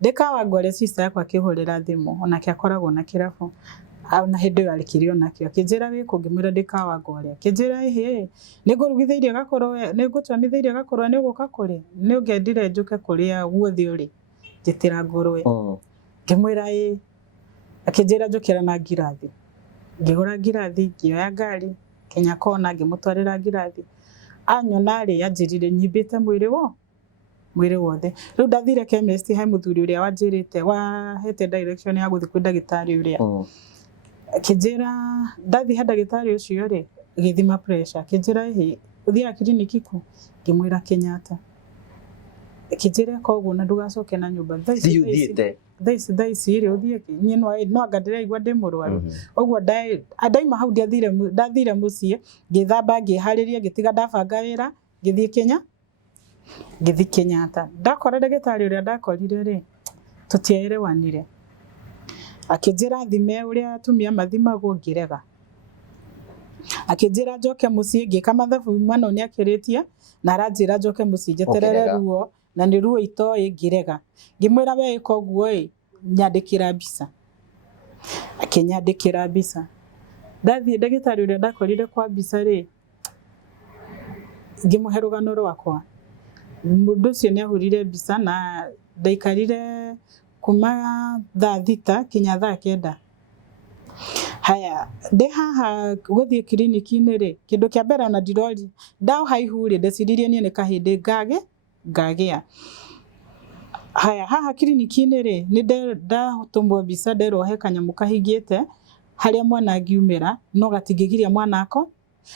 ndikawangware sister yakwa akihurira thimu onake akoragwo na kirabu na hindi yo arikirio nakio kinjira wiku ngimwira ndikawangware kinjira ehe nigurugitheirie gakoro nigutwamitheirie gakoro ni guka kuri ni ungendire njuke kuria guothi uri njitira ngurwe ngimwira akinjira njukira na ngirathi ngigura ngirathi ngioya ngari Kenya kona ngimutwarira ngirathi anyona ari anjirire nyimbite mwiri wothe riu ndathire chemist hai muthuri uria wanjirite wahete direction ya guthi kwi ndagitari uria kinjira ndathi ha ndagitari ucio ri githima pressure kinjira hi uthia clinic ku ngimwira Kenyatta kinjira koguo na ndugacoke na nyumba thaisi iri uthie ni no ngadire igwa ndi murwaru uguo ndaima hau ndathire mucii ngithamba ngihariria ngitiga ndabanga wira ngithii Kenyatta ndakora ndagitari uria ndakorire ri tutierewanire akinjira thime uria atumia mathimagwo ngirega akinjira njoke mucii ngika mathabu mwana ni akiritie na aranjira njoke mucii njeterere ruo na ni ruo itoi ngirega ngimwira we ikoguo nyandikira mbica akinyandikira mbica ndathie ndagitari uria ndakorire kwa mbica ri ngimuhe rugano rwakwa mundu ucio ni ahurire mbica na ndaikarire kuma thaa thita kinya thaa kenda haya ndi haha guthie clinic-ini ri kindu kia mbere na ndirori ndao haihu ri ndeciririe nie ni kahindi ngagia haya haha clinic-ini ri ni ndatumwo mbica nderohe kanyamu kahingiite haria mwana angiumira no gatingigiria mwana ako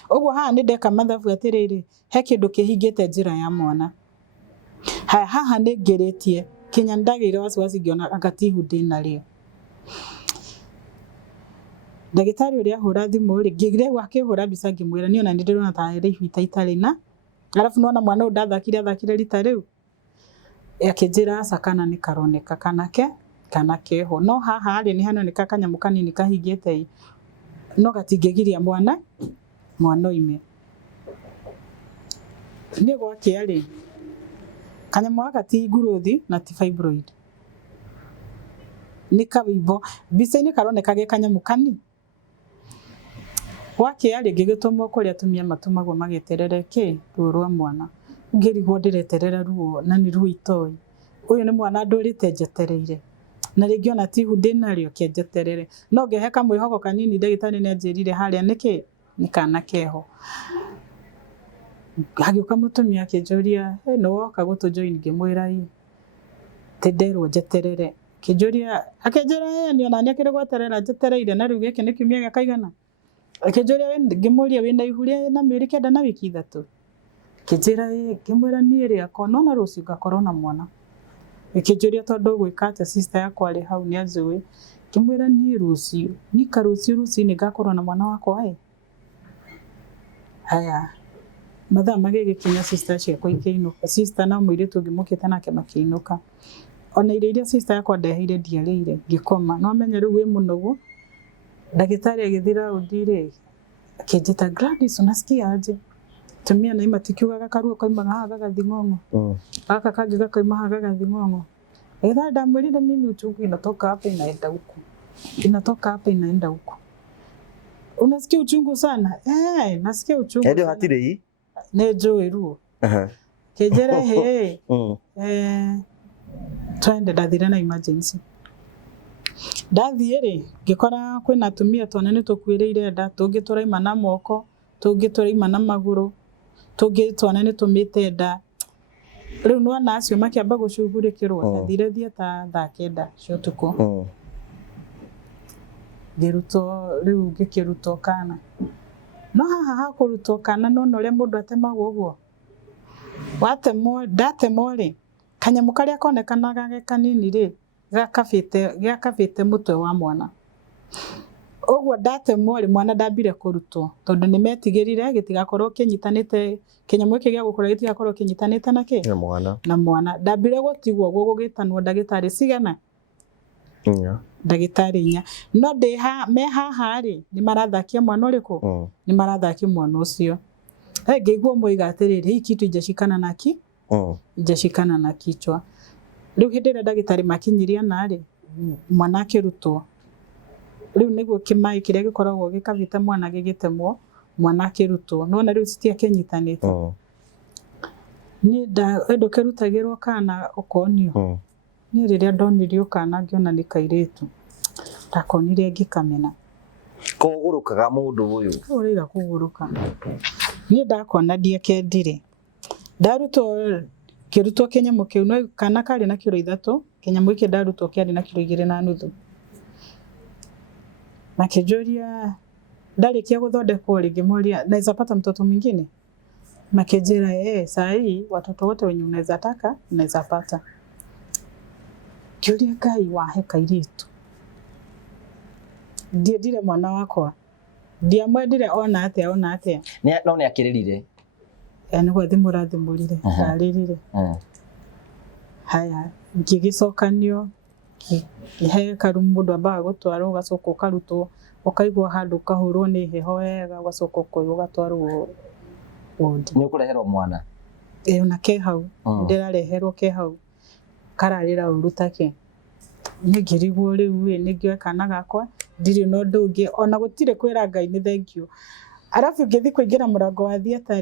uguo haha ni ndeka mathabu atiriri he kindu kihingite njira ya mwana haha ni ngiritie kinya ndagire wasiwasi ngiona agatihu ndina rio ndagitari uria hura thimu ri ngigire wakihura mbica ngimwira niona ni ndirona ta iri itari na alafu nona mwana ndathakire rita riu akinjira aca kana ni karoneka kana keho no haha ri ni hanoneka kanyamu kanini kahingite no gatingigiria mwana ime ni gwakia ri kanyamu aka ti guruthi na ti fibroid ni kabibo bicaini karoneka ge kanyamu kani gwakia ri ngigitũmwo kuri atumia matumagwo magieterere ki ruo rwa mwana ngirigwo ndireterera ruo na ni ruo itoi uyu ni mwana ndurite njetereire na ringi ona tihu ndinario kienjeterere no ngehe kamwihoko kanini ndagitari ni anjirire haria niki ni kana keho hagiuka mutumia akinjuria no woka gutujoin ngimwira tenderwo njeterere kinjuria akinjira ni ona ni akire gweterera njetereire na riu giki ni kiumia gĩa kaigana akinjuria ngimuria wina ihuria na mĩeri kenda na wiki 3 kinjira ngimwira ni ri akona na rucio ngakorwo na mwana ikinjuria tondu gwikate sister yakwa ri hau ni anjui ngimwira ni rucio ni karucio ni ngakorwo na mwana wakwa haya mathaa magigikinya sister ciakwa ikeinuka sister na mwiritu ngimukite nake makiinuka ona iria sister yakwa ndeheire ndiarĩire ngĩkoma no amenye rĩu wĩ mũnogu ndagĩtarĩ agĩthira ũndire akĩnjĩta Gladys unasikia aje tumia na imatikiugaga karuo kaimaga haga gathing'ong'o aka kangĩ gakaima haga gathing'ong'o either ndamwĩrire mimi uchungu inatoka hapa inaenda huku inatoka hapa inaenda huku unasikia uchungu sana nasikia uchungu ndio hatire hii njũĩ ruo kĩnjĩra he twende ndathire na emergency ndathiĩ ngĩkora kwĩna atumia twana nĩ tũkuĩrĩire nda tũngĩ tũraima na moko tũngĩ tũraima na magũrũ tũngĩ twana nĩ tũmĩte nda rĩu no ana acio makĩamba gũcugurĩkĩrwo ndathire thieta thaa 9 cia ũtukũ rĩu ngĩkĩrutwo kana no haha hakũrutwo kana no ũrĩa mũndũ atemagwo ũguo ndatemwo kanyamũ karĩa konekanaga kanini gakabĩte mũtwe wa mwana ũguo ndatemwo mwana ndambire kũrutwo tondũ nĩ metigĩrire gĩtigakorwo kĩnyitanĩte kĩnyamũ gĩkĩ gĩa gũkũra gĩtigakorwo kĩnyitanĩte na mwana ndambire gũtigwo gũgĩtanwo ndagĩtarĩ cigana ndagĩtarĩ 4 no me haha nĩ marathakia mwana ũrĩkũ nĩ marathakia mwana ũcio ngĩigua moiga atĩrĩrĩ hii kitu ijashikana naki ijashikana na kichwa rĩu hĩndĩ ĩrĩa ndagĩtarĩ makinyirie narĩ mwana akĩrutwo rĩu nĩguo kĩmaĩ kĩrĩa gĩkoragwo gĩkabĩte mwana gĩgĩtemwo mwana akĩrutwo nona rĩu citiakĩnyitanĩte niĩ ndũ kĩrutagĩrwo kana ũkonio niĩ rĩrĩa ndonirio kana ngĩona nĩ kairĩtu ndakonire ngĩkamena kũgũrũkaga mũndũ ũyũ ũrĩga kũgũrũka niĩ ndakona ndiakendire ndarutwo kĩrutwo kĩnyamũ kĩu no kana karĩ na kiro 3 kĩnyamũ gĩkĩ ndarutwo kĩarĩ na kiro 2.5 makĩnjũria ndarĩkia gũthondekwo ngĩmoria naweza pata mtoto mwingine makĩnjĩra saa hii watoto wote wenye unaweza taka unaweza pata kĩũria Ngai wahe kairĩtu ndiendire mwana wakwa ndiamwendire ona atĩa no nĩ akĩrĩrire nĩguo thimũrathimũrire ndarĩrire haya ngĩgĩcokanio he karumu mũndũ ambaga gũtwarwo ũgacoka ũkarutwo ũkaigwo handũ ũkahũrwo nĩ heho wega ũgacoka ũkoywo ũgatwarwo wodi nĩ ũkũreherwo mwana ona ke hau ndĩrareherwo ke hau kararĩra ũru take nĩ ngĩrigwo rĩu nĩ ngĩoe kana gakwa ndirĩ na ũndũ ũngĩ ona gũtirĩ kwĩra Ngai nĩ thengiũ arabu ngĩthi kũingĩra mũrango wa thieta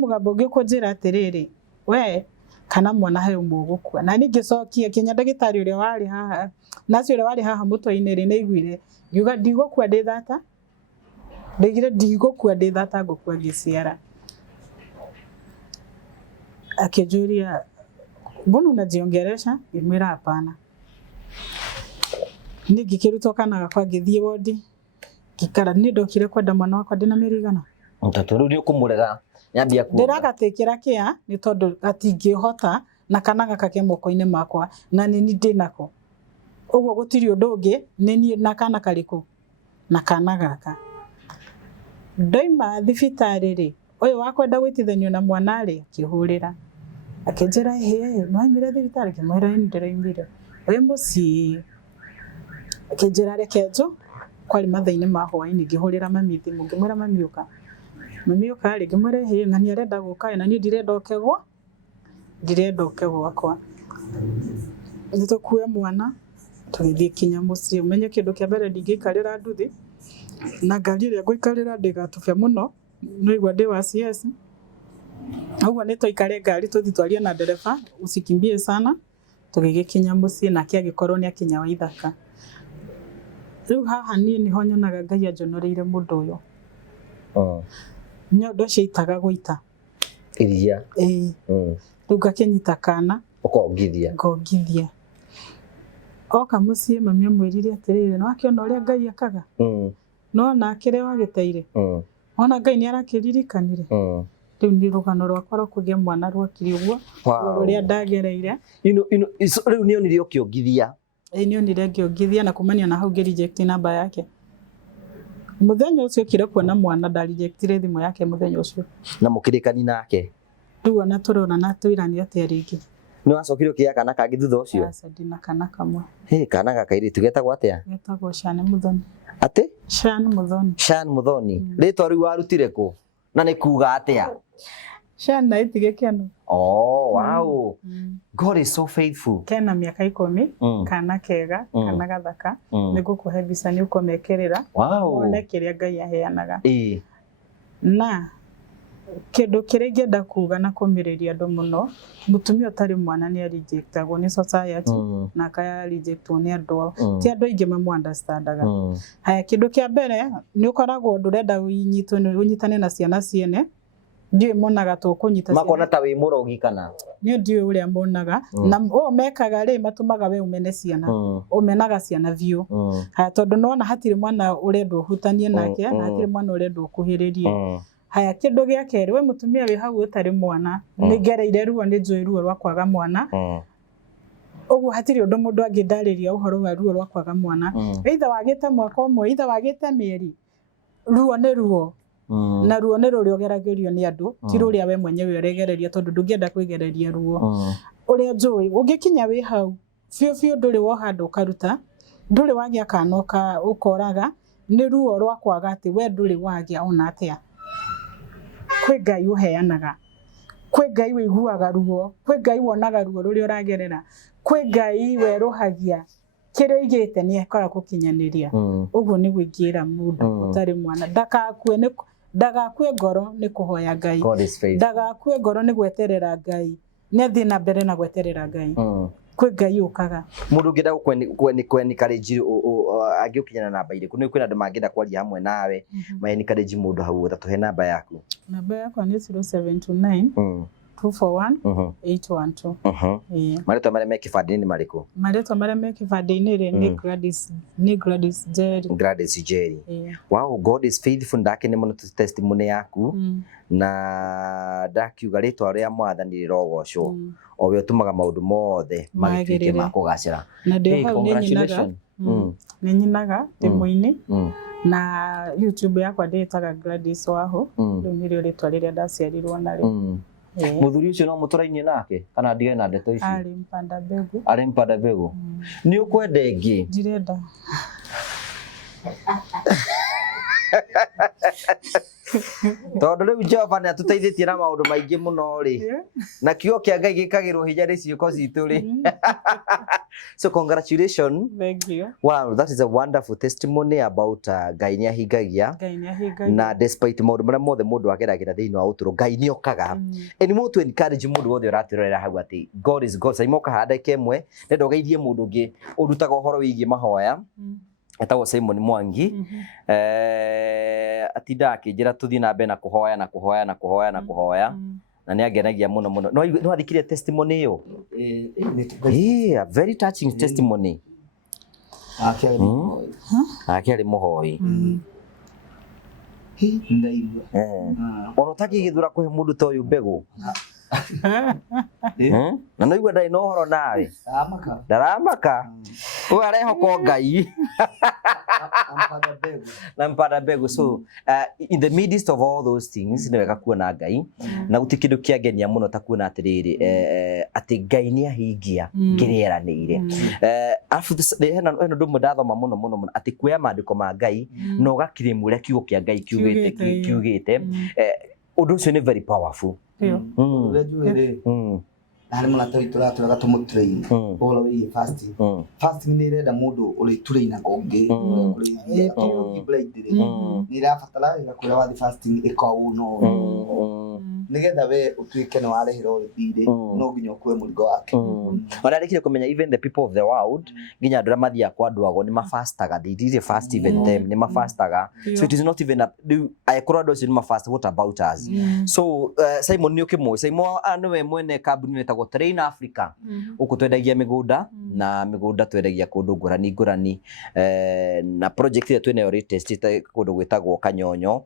mũgambo ũngĩ kũnjĩra atĩrĩrĩ we kana mwana he ũmũgũkua na nĩ ngĩcokia kinya ndagĩtarĩ ũrĩa warĩ haha nacio ũrĩa warĩ haha mũtwe-inĩ nĩaiguire ngiuga ndigũkua ndĩ thata ndigire ndigũkua ndĩ thata ngũkua ngĩciara akĩnjũria mbona unajiongelesha ngĩmwĩra hapana nĩ ngĩkĩrutwo kana gakwa ngĩthiĩ wodi ngĩkara nĩ ndokire kwenda mwana wakwa ndĩna mĩeri 100 mũtatũ rĩu nĩ ũkũmũrera nyambia kuoga ndĩragatĩkĩra kĩa nĩ tondũ gatingĩhota na kana gakake moko-inĩ makwa na nĩ ni ndĩnako ũguo gũtirĩ ũndũ ũngĩ nĩ niĩ na kana karĩkũ na kana gaka ndoima thibitarĩ ũyũ wakwenda gwĩtithanio na mwana akĩhũrĩra akĩnjĩra no aimire thibitarĩ ngĩmwĩra nĩ ndĩraimire ũyũ mũciĩ akĩnjĩra reke njo kwarĩ mathaa-inĩ ma hwaĩ-inĩ ngĩhũrĩra mami thimũ ngĩmwĩra mami ũka ngĩmwĩra na nĩ arenda gũka na niĩ ndirenda ũke gwakwa nĩ tũkuue mwana tũgĩthiĩ kinya mũciĩ ũmenye kĩndũ kĩa mbere ndingĩikarĩra nduthi na ngari ĩrĩa ngũikarĩra ndĩgatũbe mũno nĩigua ndĩ wa CS ũguo nĩ tũikare ngari tũthi twarie na ndereba usikimbie sana tũgĩgĩkinya mũciĩ nake agĩkorwo nĩ akinya wa ithaka rĩu haha niĩ nĩho nyonaga Ngai anjonoreire mũndũ ũyũ nyondo ciaitaga gũita iria rĩu ngakĩnyita kana ngongithia oka mũciĩ mami amwĩrire atĩrĩrĩ no akĩona ũrĩa Ngai akaga no nake wagĩteire ona Ngai nĩ arakĩririkanire rĩu nĩ rũgano rwakwa rwa kũgĩa mwana rwakiri ũguo rũrĩa ndagereire rĩu nĩ onire ũkĩongithia nĩ onire ngĩongithia na kumania na hau ngĩ-reject namba yake mũthenya ũcio kire kuona mwana nda-rejectire thimũ yake mũthenya ũcio na mũkĩrĩkani nake rĩu ona tũrona na twĩrani atĩa rĩngĩ Nĩ wacokire ũkĩgĩa kana kangĩ thutha ũcio? Aca ndina kana kamwe. Kana ga kairĩtu getagwo atĩa? Getagwo Shan Muthoni. Atĩ? Shan Muthoni. Shan Muthoni. Rĩtwa rĩu warutire kũ? Na nĩ kuuga atĩa? Shan na itige keno. Oh, wow. God is so faithful. Kena mĩaka 10, kana kega, kana gathaka, nĩngũkũhe mbica nĩ ũkomekerera. Wow. Wone kĩrĩa Ngai aheanaga. Na kĩndũ kĩrĩa ingĩenda kuga na kũmĩrĩria andũ mũno, mũtumia ũtarĩ mwana nĩ rejectagwo nĩ society na akaya rejectwo nĩ andũ. Ti andũ aingĩ mamu-understandaga. Haya, kĩndũ kĩa mbere nĩ ũkoragwo ndũrenda ũnyitane na ciana ciene. Ndiũĩ monaga tũkũnyita ciana. Makona ta wĩ mũrogi kana? Niĩ ndiũĩ ũrĩa monaga. Na ũũ mekaga rĩ matũmaga we ũmene ciana. Ũmenaga ciana biũ. Haya, tondũ nĩwona hatirĩ mwana ũrendwo ũhutanie nake, na hatirĩ mwana ũrendwo ũkuhĩrĩrie. Haya, kĩndũ gĩa kerĩ, we mũtumia wĩ hau ũtarĩ mwana, nĩ ngereire ruo, nĩ njũĩ ruo rwa kwaga mwana. Ũguo hatirĩ ũndũ mũndũ angĩndarĩria ũhoro wa ruo rwa kwaga mwana. Either wagĩte mwaka ũmwe, either wagĩte mĩeri, ruo nĩ ruo. Na ruo nĩ rũrĩa ũgeragĩrio nĩ andũ, ti rũrĩa we mwenyewe ũregereria, tondũ ndũngĩenda kwĩgereria ruo. Ũrĩa njũĩ, ũngĩkinya wĩ hau, biũ ndũrĩ woha handũ ũkaruta, ndũrĩ wagĩa kana ũkoraga, nĩ ruo rwa kwaga atĩ we ndũrĩ wagĩa ona atĩa. Kwĩ Ngai ũheanaga, kwĩ Ngai wĩiguaga ruo, kwĩ Ngai wonaga ruo rũrĩa ũragerera, kwĩ Ngai werũhagia kĩrĩa oigĩte nĩ ekaga gũkinyanĩria. Ũguo nĩguo ingĩra mũndũ ũtarĩ mwana, ndagakue ngoro nĩ kũhoya Ngai, ndagakue ngoro nĩ gweterera Ngai, nĩ athiĩ na mbere na gweterera Ngai. Kwĩ Ngai ũkaga. Mũndũ ũngĩenda kwencourage angĩũkinyana namba irĩkũ? Nĩ kwĩna andũ mangĩenda kwaria hamwe nawe, encourage mũndũ hau ũtatũhe namba yaku. Namba yakwa nĩ 0729 241 812. Marĩtwa marĩa me kĩbandĩ-inĩ nĩ marĩkũ? Marĩtwa marĩa me kĩbandĩ-inĩ rĩ nĩ Gladys Njeri. Gladys Njeri. Wow, God is faithful. Ndakene mũno testimony yaku, na ndakiuga rĩtwa rĩa Mwathani rĩrogocwo, o we ũtũmaga maũndũ mothe magĩtuĩke ma kũgacĩra. Na ndĩ hau nĩ nyinaga thimũ-inĩ, na YouTube yakwa ndĩĩtaga Gladys Wahũ, rĩu nĩrĩo rĩtwa rĩrĩa ndaciarirwo narĩo. Mũthuri ũcio no mũtũrainie nake kana ndigane na ndeto ici? Arĩ Mpanda Mbegu. Nĩ ũkwenda ĩngĩ? Ndirenda. Tondũ rĩu Jehova nĩ atũteithĩtie na maũndũ maingĩ mũno rĩ, na kiugo kĩa Ngai gĩkagĩrwo hinya rĩ ciĩko citũ rĩ. So congratulations. Thank you. Wow, that is a wonderful testimony about Ngai nĩ ahingagia. Na despite maũndũ marĩa mothe mũndũ ageragĩra thĩinĩ wa ũtũũro, Ngai nĩ okaga. Ni mũndũ encourage mũndũ wothe ũratũrorera hau atĩ God is God. Saimoka handa kemwe nenda ũgeithie mũndũ ũngĩ ũrutaga ũhoro wĩgiĩ mahoya. Etagwo Simon Mwangi. Atinda akĩnjĩra tũthiĩ na mbere na kũhoya na kũhoya na kũhoya na kũhoya, na nĩ angenagia mũno mũno. No athikire testimony ĩyo? A very touching testimony. Akĩarĩ mũhoi. Ona ũtakĩgĩthura kũhe mũndũ ta ũyũ mbegũ? Na noigua ndarĩ na ũhoro nawe? Ndaramaka. Ũyũ arehoka Ngai. Na Mpanda Mbegu. So in the midst of all those things nĩ wega kuona Ngai, na gũtirĩ kĩndũ kĩangenia mũno ta kuona atĩrĩrĩ atĩ Ngai nĩ ahingia kĩrĩa eranĩire. Arabu hena ũndũ ũmwe ndathoma mũno mũno atĩ kuoya maandĩko ma Ngai na ũgakirĩmu ũrĩa kiugo kĩa Ngai kiugĩte, ũndũ ũcio nĩ very powerful. Harĩ mũrata witũ ũratũraga tũmũtrain ũhoro wĩgiĩ fasting. Fasting nĩ ĩrenda mũndũ ũrĩturaina ũngĩ nĩ ĩrabatara ĩgakwĩra wathi fasting ĩka ũũ na ũũ, nĩgetha we ũtuĩke nĩ warehera ũyũ thirĩ, no nginya ũkue mũrigo wake. Ona arĩkire kũmenya even the people of the world, nginya andũ arĩa mathiaga kwa ndwago nĩ mafastaga. They did fast even them, nĩ mafastaga. So it is not even agĩkorwo andũ acio nĩ mafast, what about us? So Simon nĩ ũkĩmũĩ. Simon nĩwe mwene kambuni ĩtagwo Train Africa. Gũkũ twendagia mĩgũnda, na mĩgũnda twendagia kũndũ ngũrani ngũrani, na project ĩrĩa twĩnayo latest kũndũ gwĩtagwo Kanyonyo,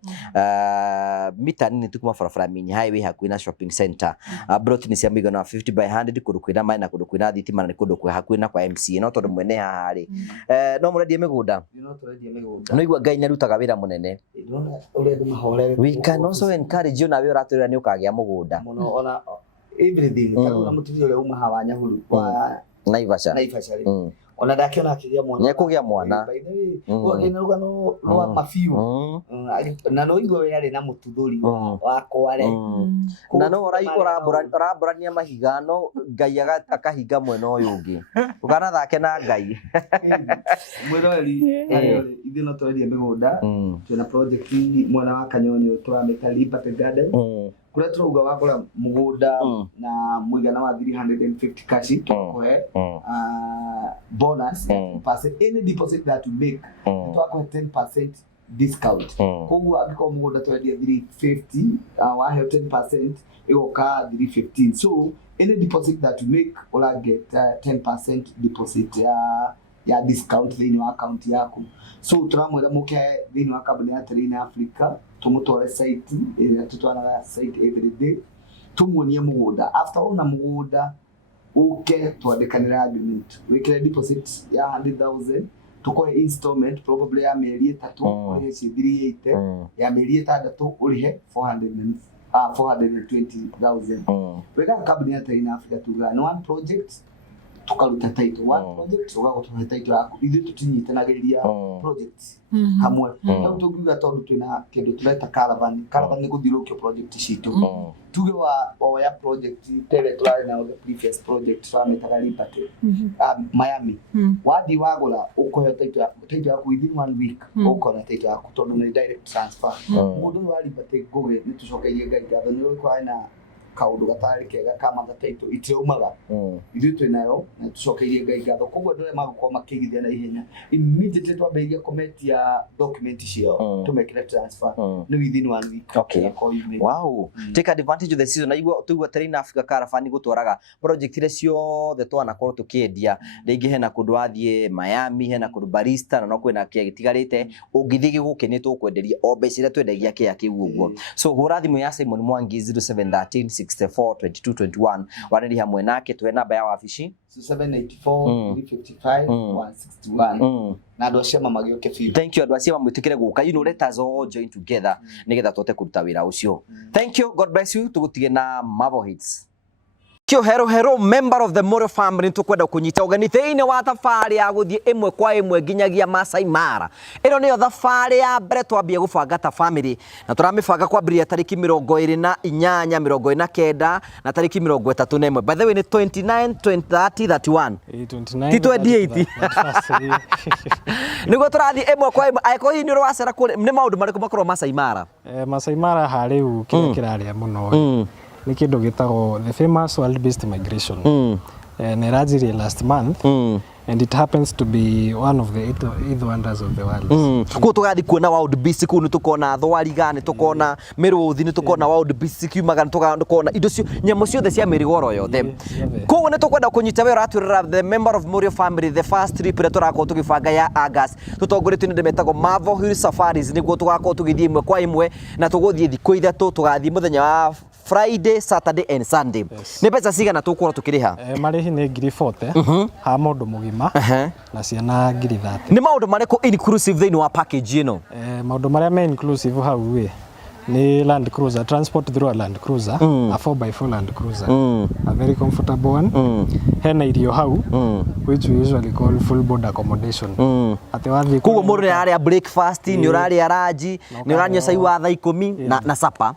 mita nini tu kuma barabara Minyi Highway hakuhĩ na shopping center. Plot nĩ cia mũigana wa 50 by 100, kũndũ kwĩna maĩ na kũndũ kwĩna thitima, na nĩ kũndũ kwĩ hakuhĩ na kwa MCA. No tondũ mwene haha rĩ, no mũrendie mĩgũnda? No igua Ngai nĩ arutaga wĩra mũnene. We can also encourage you nawe ũratwĩra nĩ ũkagĩa mũgũnda. everything tarura mutithio le uma hawa Nyahururu wa Naivasha ona ndakiona akigia mwana nekugia mwana ogena rugano rwa mafiu na no igwe yari na mututhuri wakwa re na no ũraborania mahigano Ngai akahinga mwena ũyũ ũngĩ ukana thake na Ngai mwirori ithe no twaria mĩgũnda twina project mwana wa Kanyonyo tũramĩta Liberty Garden kule turauga wagura mugunda na muigana wa 350 cash tukuhe bonus 10% any deposit that you make tukuhe 10% discount koguo angiko mugunda twendia 350 wahe 10% igoka 315 so any deposit that you make will get 10% deposit ya discount thini wa account yaku so turamwera muke thini wa kambuni ya Terrain Africa tumutore site ira tutwara site every day tumuonie mugunda after una mugunda uke twandikanira agreement wikire deposit ya 100,000 tukohe installment probably ya mieri 3 urihe 380 ya mieri 6 urihe 420,000 wega kambuni ya Terrain Africa tugana one project tukaruta title one project ugagutuhe title yaku ithu tutinyitanagiriria project hamwe na tugiga tondu twina kindu tureta caravan ni kuthirukio project citu tuge wa ya project tele turari na the previous project trametaga Liberty Miami wathi wagura ukohe title yaku within 1 week ukona title yaku tondu ni direct transfer mundu wa Liberty gowe ni tucokerie Ngai ngatho ni kwa ina kaundu gatari kega kama title iteumaga ithu twinayo na tucokerie Ngai ngatho koguo ndore magukoma makigithia na ihenya immediately twambĩrĩria comment ya document cio tumekire transfer ni within 1 week okay wow take advantage of the season naigua tuigua Terrain Africa Caravan gutwaraga project ile ciothe twanakorwo tukiendia ringi hena kundu athie Miami hena kundu Barista na no kwina kia gitigarite ungithigi gukeni tukwenderia o mbeca ile twendagia kia kiu uguo so hura thimu ya Simon Mwangi 0713 64 22 21 wareri hamwe nake twe namba ya wabici 784 355 161 na ndo shema magioke fiu thank you adwasi mamwitikire guka you know let us all join together nigetha tote kuruta wira ucio thank you god bless you tugutige na Mavo Hits hero member of the Moro family tukwenda kunyita ugeni thiini wa thabari ya guthie imwe kwa imwe nginyagia Masai Mara ino niyo thabari ya mbere twambie gubanga ta family na turamibanga kwambiria tariki 28 29 na tariki 31 by the way ni 29 20 30 31 28 nigo turathi imwe kwa imwe aiko hii ni rwacera kuri ni maundu mariku makorwo Masai Mara Masai Mara hariu kiraria muno ni kindu gitagwo the famous world-based migration and it last month and it happens to be one of the eighth wonders of the world ko tugathi kuona world-based ku ni tukona thwariga ni tukona miruthi ni tukona world-based kiumaga ni tukona indo cio nyamo ciothe cia mirigoro yothe ko ni tukwenda kunyita wira aturira the member of Morio family the first trip ira turako tugibanga ya August tutongoretwe ni ndemetago Mavo Hill Safaris niguo tugako tugithie imwe kwa imwe na tuguthie thikũ ithatu tugathie muthenya wa Friday, Saturday and Sunday. Ni pesa cigana tukura tukiriha? Marihi ni 40 ha mundu mugima na ciana 30. Ni maundu mariko inclusive thini wa package ino? Maundu maria me inclusive hau we ni Land Cruiser, transport through a Land Cruiser, a 4x4 Land Cruiser, a very comfortable one. Hena irio hau, which we usually call full board accommodation. Ate wathi kugo mundu ni aria breakfast, ni uraria ranji, ni uranyua cai wa thaa 10 na supper,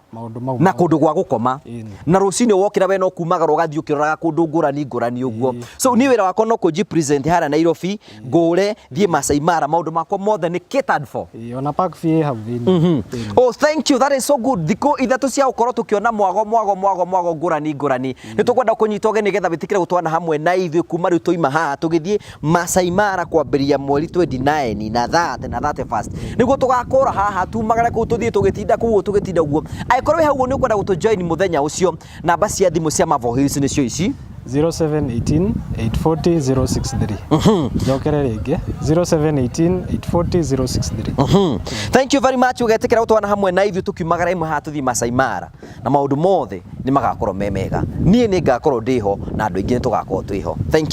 na kundu gwa gukoma. Na rucini wokira we no kumaga rugathi ukiraga kundu ngurani uguo. So ni wira wako no kuji present hara Nairobi, ngure thie Masai Mara, maundu makwa mothe ni catered for. Ona pack fee have been. Oh, thank you. That is so good. Thiko ithatu cia ukorwo tukiona mwago ngurani ni tukwenda kunyita ugeni getha bitikire gutwana hamwe na ithu kuma riu toima haha tugithie Masai Mara kwambiria mweri 29 na 30 na 31 niguo tugakora haha tumagare ku tuthie tugitinda kuo tugitinda guo aikorwo hau ni ukwenda gutu join muthenya ucio namba cia thimu cia Mavo Hills ni cio ici 0718 840 063 jokere rege 0718 840 063 Thank you very much ugetekera gutwana hamwe na ithu tukiumagara imwe ha tuthi Masai Mara na maundu mothe ni magakorwo memega nie ni ngakorwo ndiho na andu ingi tugakorwo twiho thank you